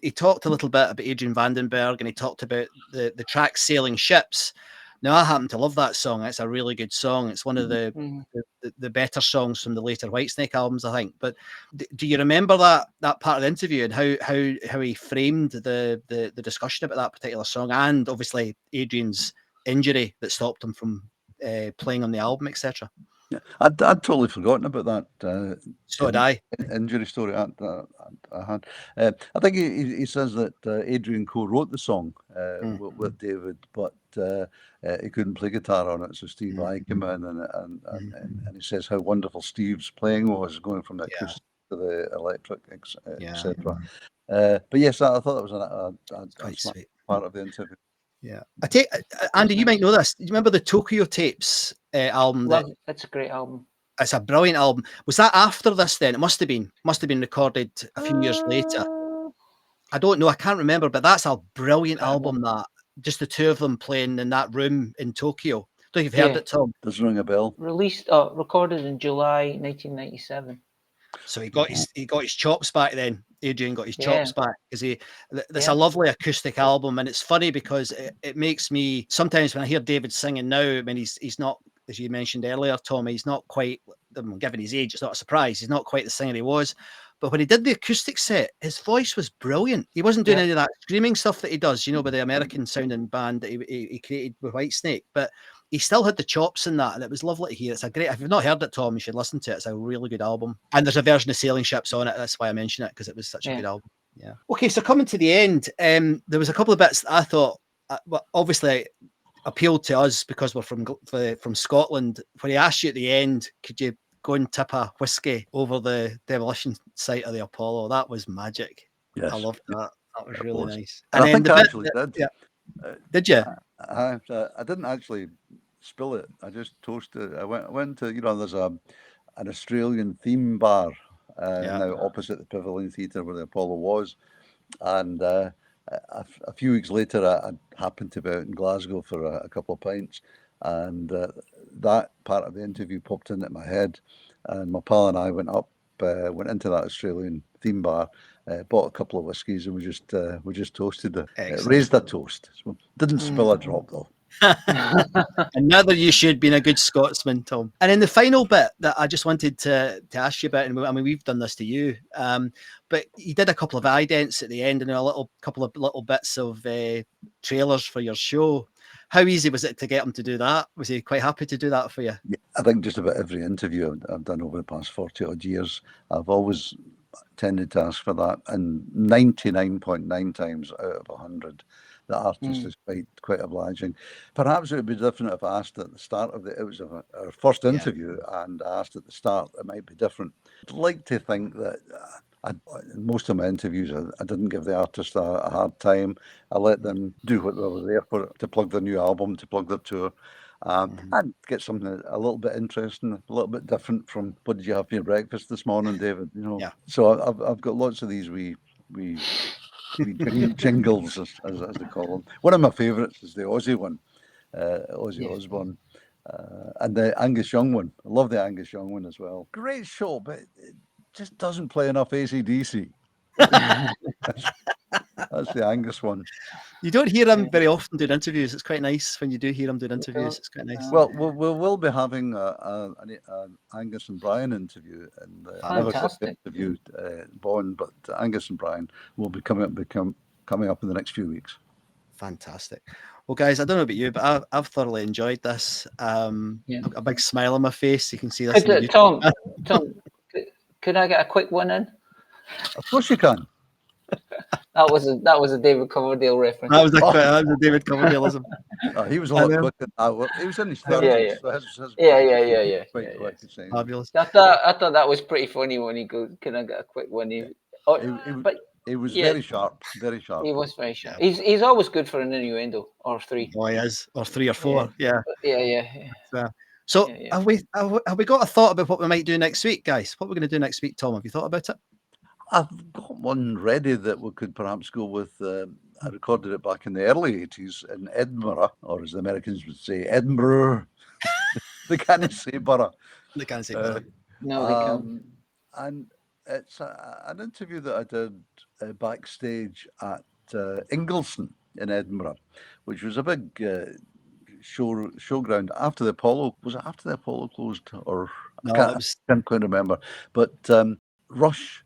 he talked a little bit about Adrian Vandenberg, and he talked about the track Sailing Ships. Now, I happen to love that song. It's a really good song. It's one of the better songs from the later Whitesnake albums, I think. But do you remember that part of the interview, and how he framed the discussion about that particular song, and obviously Adrian's injury that stopped him from playing on the album, etc.? Yeah, I'd totally forgotten about that. So had I. Injury story I had. I think he says that Adrian co-wrote the song with David, but he couldn't play guitar on it, so Steve Vai came in, and he says how wonderful Steve's playing was, going from the acoustic to the electric, etc. But yes, I thought that was a sweet part of the interview. Yeah, Andy, you might know this. Do you remember the Tokyo Tapes album? That's a great album. It's a brilliant album. Was that after this then? It must have been recorded a few years later. I don't know. I can't remember, but that's a brilliant album. That just the two of them playing in that room in Tokyo. Don't know if you've heard it, Tom. Does ring a bell. Recorded in July 1997. So he got his chops back then. Adrian got his chops back because that's a lovely acoustic album, and it's funny because it makes me sometimes when I hear David singing now. I mean, he's not, as you mentioned earlier, Tommy. He's not quite, given his age, it's not a surprise. He's not quite the singer he was. But when he did the acoustic set, his voice was brilliant. He wasn't doing any of that screaming stuff that he does, you know, with the American sounding band that he created with Whitesnake. But he still had the chops in that, and it was lovely to hear. It's a great, if you've not heard it, Tom, you should listen to it. It's a really good album. And there's a version of Sailing Ships on it. That's why I mention it, because it was such a good album. Yeah. Okay, so coming to the end, there was a couple of bits that I thought, well, obviously appealed to us because we're from Scotland. When he asked you at the end, could you go and tip a whiskey over the demolition site of the Apollo? That was magic. Yes. I loved that. That was really nice. And I think I actually did. Yeah. Did you? I didn't actually spill it. I just toasted. I went to, you know, there's an Australian theme bar now opposite the Pavilion Theatre where the Apollo was, and a few weeks later I happened to be out in Glasgow for a couple of pints, and that part of the interview popped into my head, and my pal and I went into that Australian theme bar, bought a couple of whiskies, and we just toasted it. Raised a toast. So didn't spill a drop though. And neither you should, being a good Scotsman, Tom. And in the final bit that I just wanted to ask you about, and I mean we've done this to you, but you did a couple of idents at the end and a couple of little bits of trailers for your show. How easy was it to get him to do that? Was he quite happy to do that for you? Yeah, I think just about every interview I've done over the past 40 odd years, I've always tended to ask for that, and 99.9 times out of 100 the artist is quite obliging. Perhaps it would be different if I asked at the start of it was our first interview, and I asked at the start, it might be different. I'd like to think that in most of my interviews, I didn't give the artist a hard time. I let them do what they were there for, to plug their new album, to plug their tour, and get something a little bit interesting, a little bit different from what did you have for your breakfast this morning, David? You know. Yeah. So I've got lots of these wee jingles, as they call them. One of my favourites is the Aussie one, Ozzy Osbourne, and the Angus Young one. I love the Angus Young one as well. Great show, but it just doesn't play enough AC/DC. That's the Angus one. You don't hear him very often doing interviews. It's quite nice when you do hear him doing interviews. It's quite nice. Well, we'll be having an Angus and Brian interview, and I never got to interview Bond, but Angus and Brian will be coming up in the next few weeks. Fantastic. Well, guys, I don't know about you, but I've thoroughly enjoyed this. I've got a big smile on my face. You can see this. Tom, could I get a quick one in? Of course you can. That was a David Coverdale reference. That was a David Coverdaleism. He was a lot quicker than that. He was in his 30s. Yeah. Fabulous. I thought that was pretty funny when he goes, "Can I get a quick one?" He was very sharp, very sharp. He was very sharp. He's always good for an innuendo or three. Oh, he is, or 3 or 4. Yeah. So have we got a thought about what we might do next week, guys? What we're going to do next week, Tom? Have you thought about it? I've got one ready that we could perhaps go with. I recorded it back in the early 80s in Edinburgh, or as the Americans would say, Edinburgh. They can't say borough. They can't say borough. No, they can't. And it's an interview that I did backstage at Ingleston in Edinburgh, which was a big showground after the Apollo. Was it after the Apollo closed? Or no, I can't quite remember. But Rush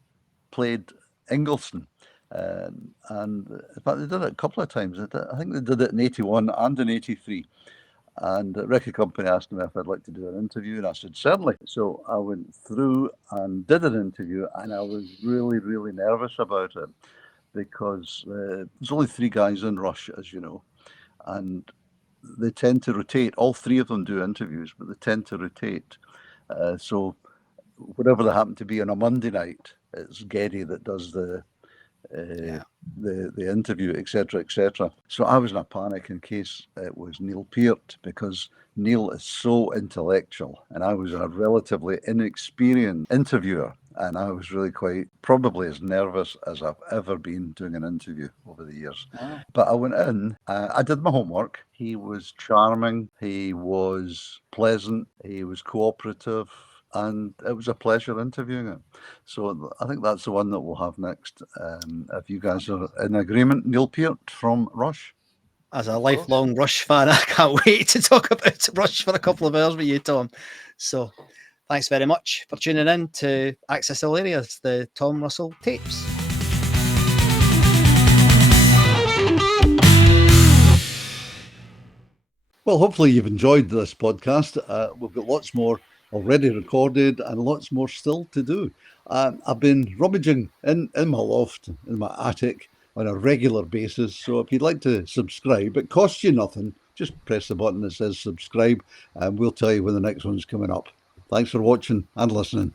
played Ingleston, and in fact they did it a couple of times. I think they did it in 81 and in 83, and the record company asked me if I'd like to do an interview, and I said certainly. So I went through and did an interview, and I was really, really nervous about it because there's only 3 guys in Rush, as you know, and they tend to rotate. All 3 of them do interviews, but they tend to rotate. So whatever they happen to be on a Monday night, it's Geddy that does the interview, etc., etc. So I was in a panic in case it was Neil Peart, because Neil is so intellectual, and I was a relatively inexperienced interviewer, and I was really probably as nervous as I've ever been doing an interview over the years. But I went in, I did my homework. He was charming, he was pleasant, he was cooperative. and it was a pleasure interviewing it. So I think that's the one that we'll have next. If you guys are in agreement, Neil Peart from Rush. As a lifelong Rush fan, I can't wait to talk about Rush for a couple of hours with you, Tom. So thanks very much for tuning in to Access All Areas, the Tom Russell tapes. Well, hopefully you've enjoyed this podcast. We've got lots more already recorded and lots more still to do. I've been rummaging in my loft, in my attic, on a regular basis. So if you'd like to subscribe, it costs you nothing. Just press the button that says subscribe and we'll tell you when the next one's coming up. Thanks for watching and listening.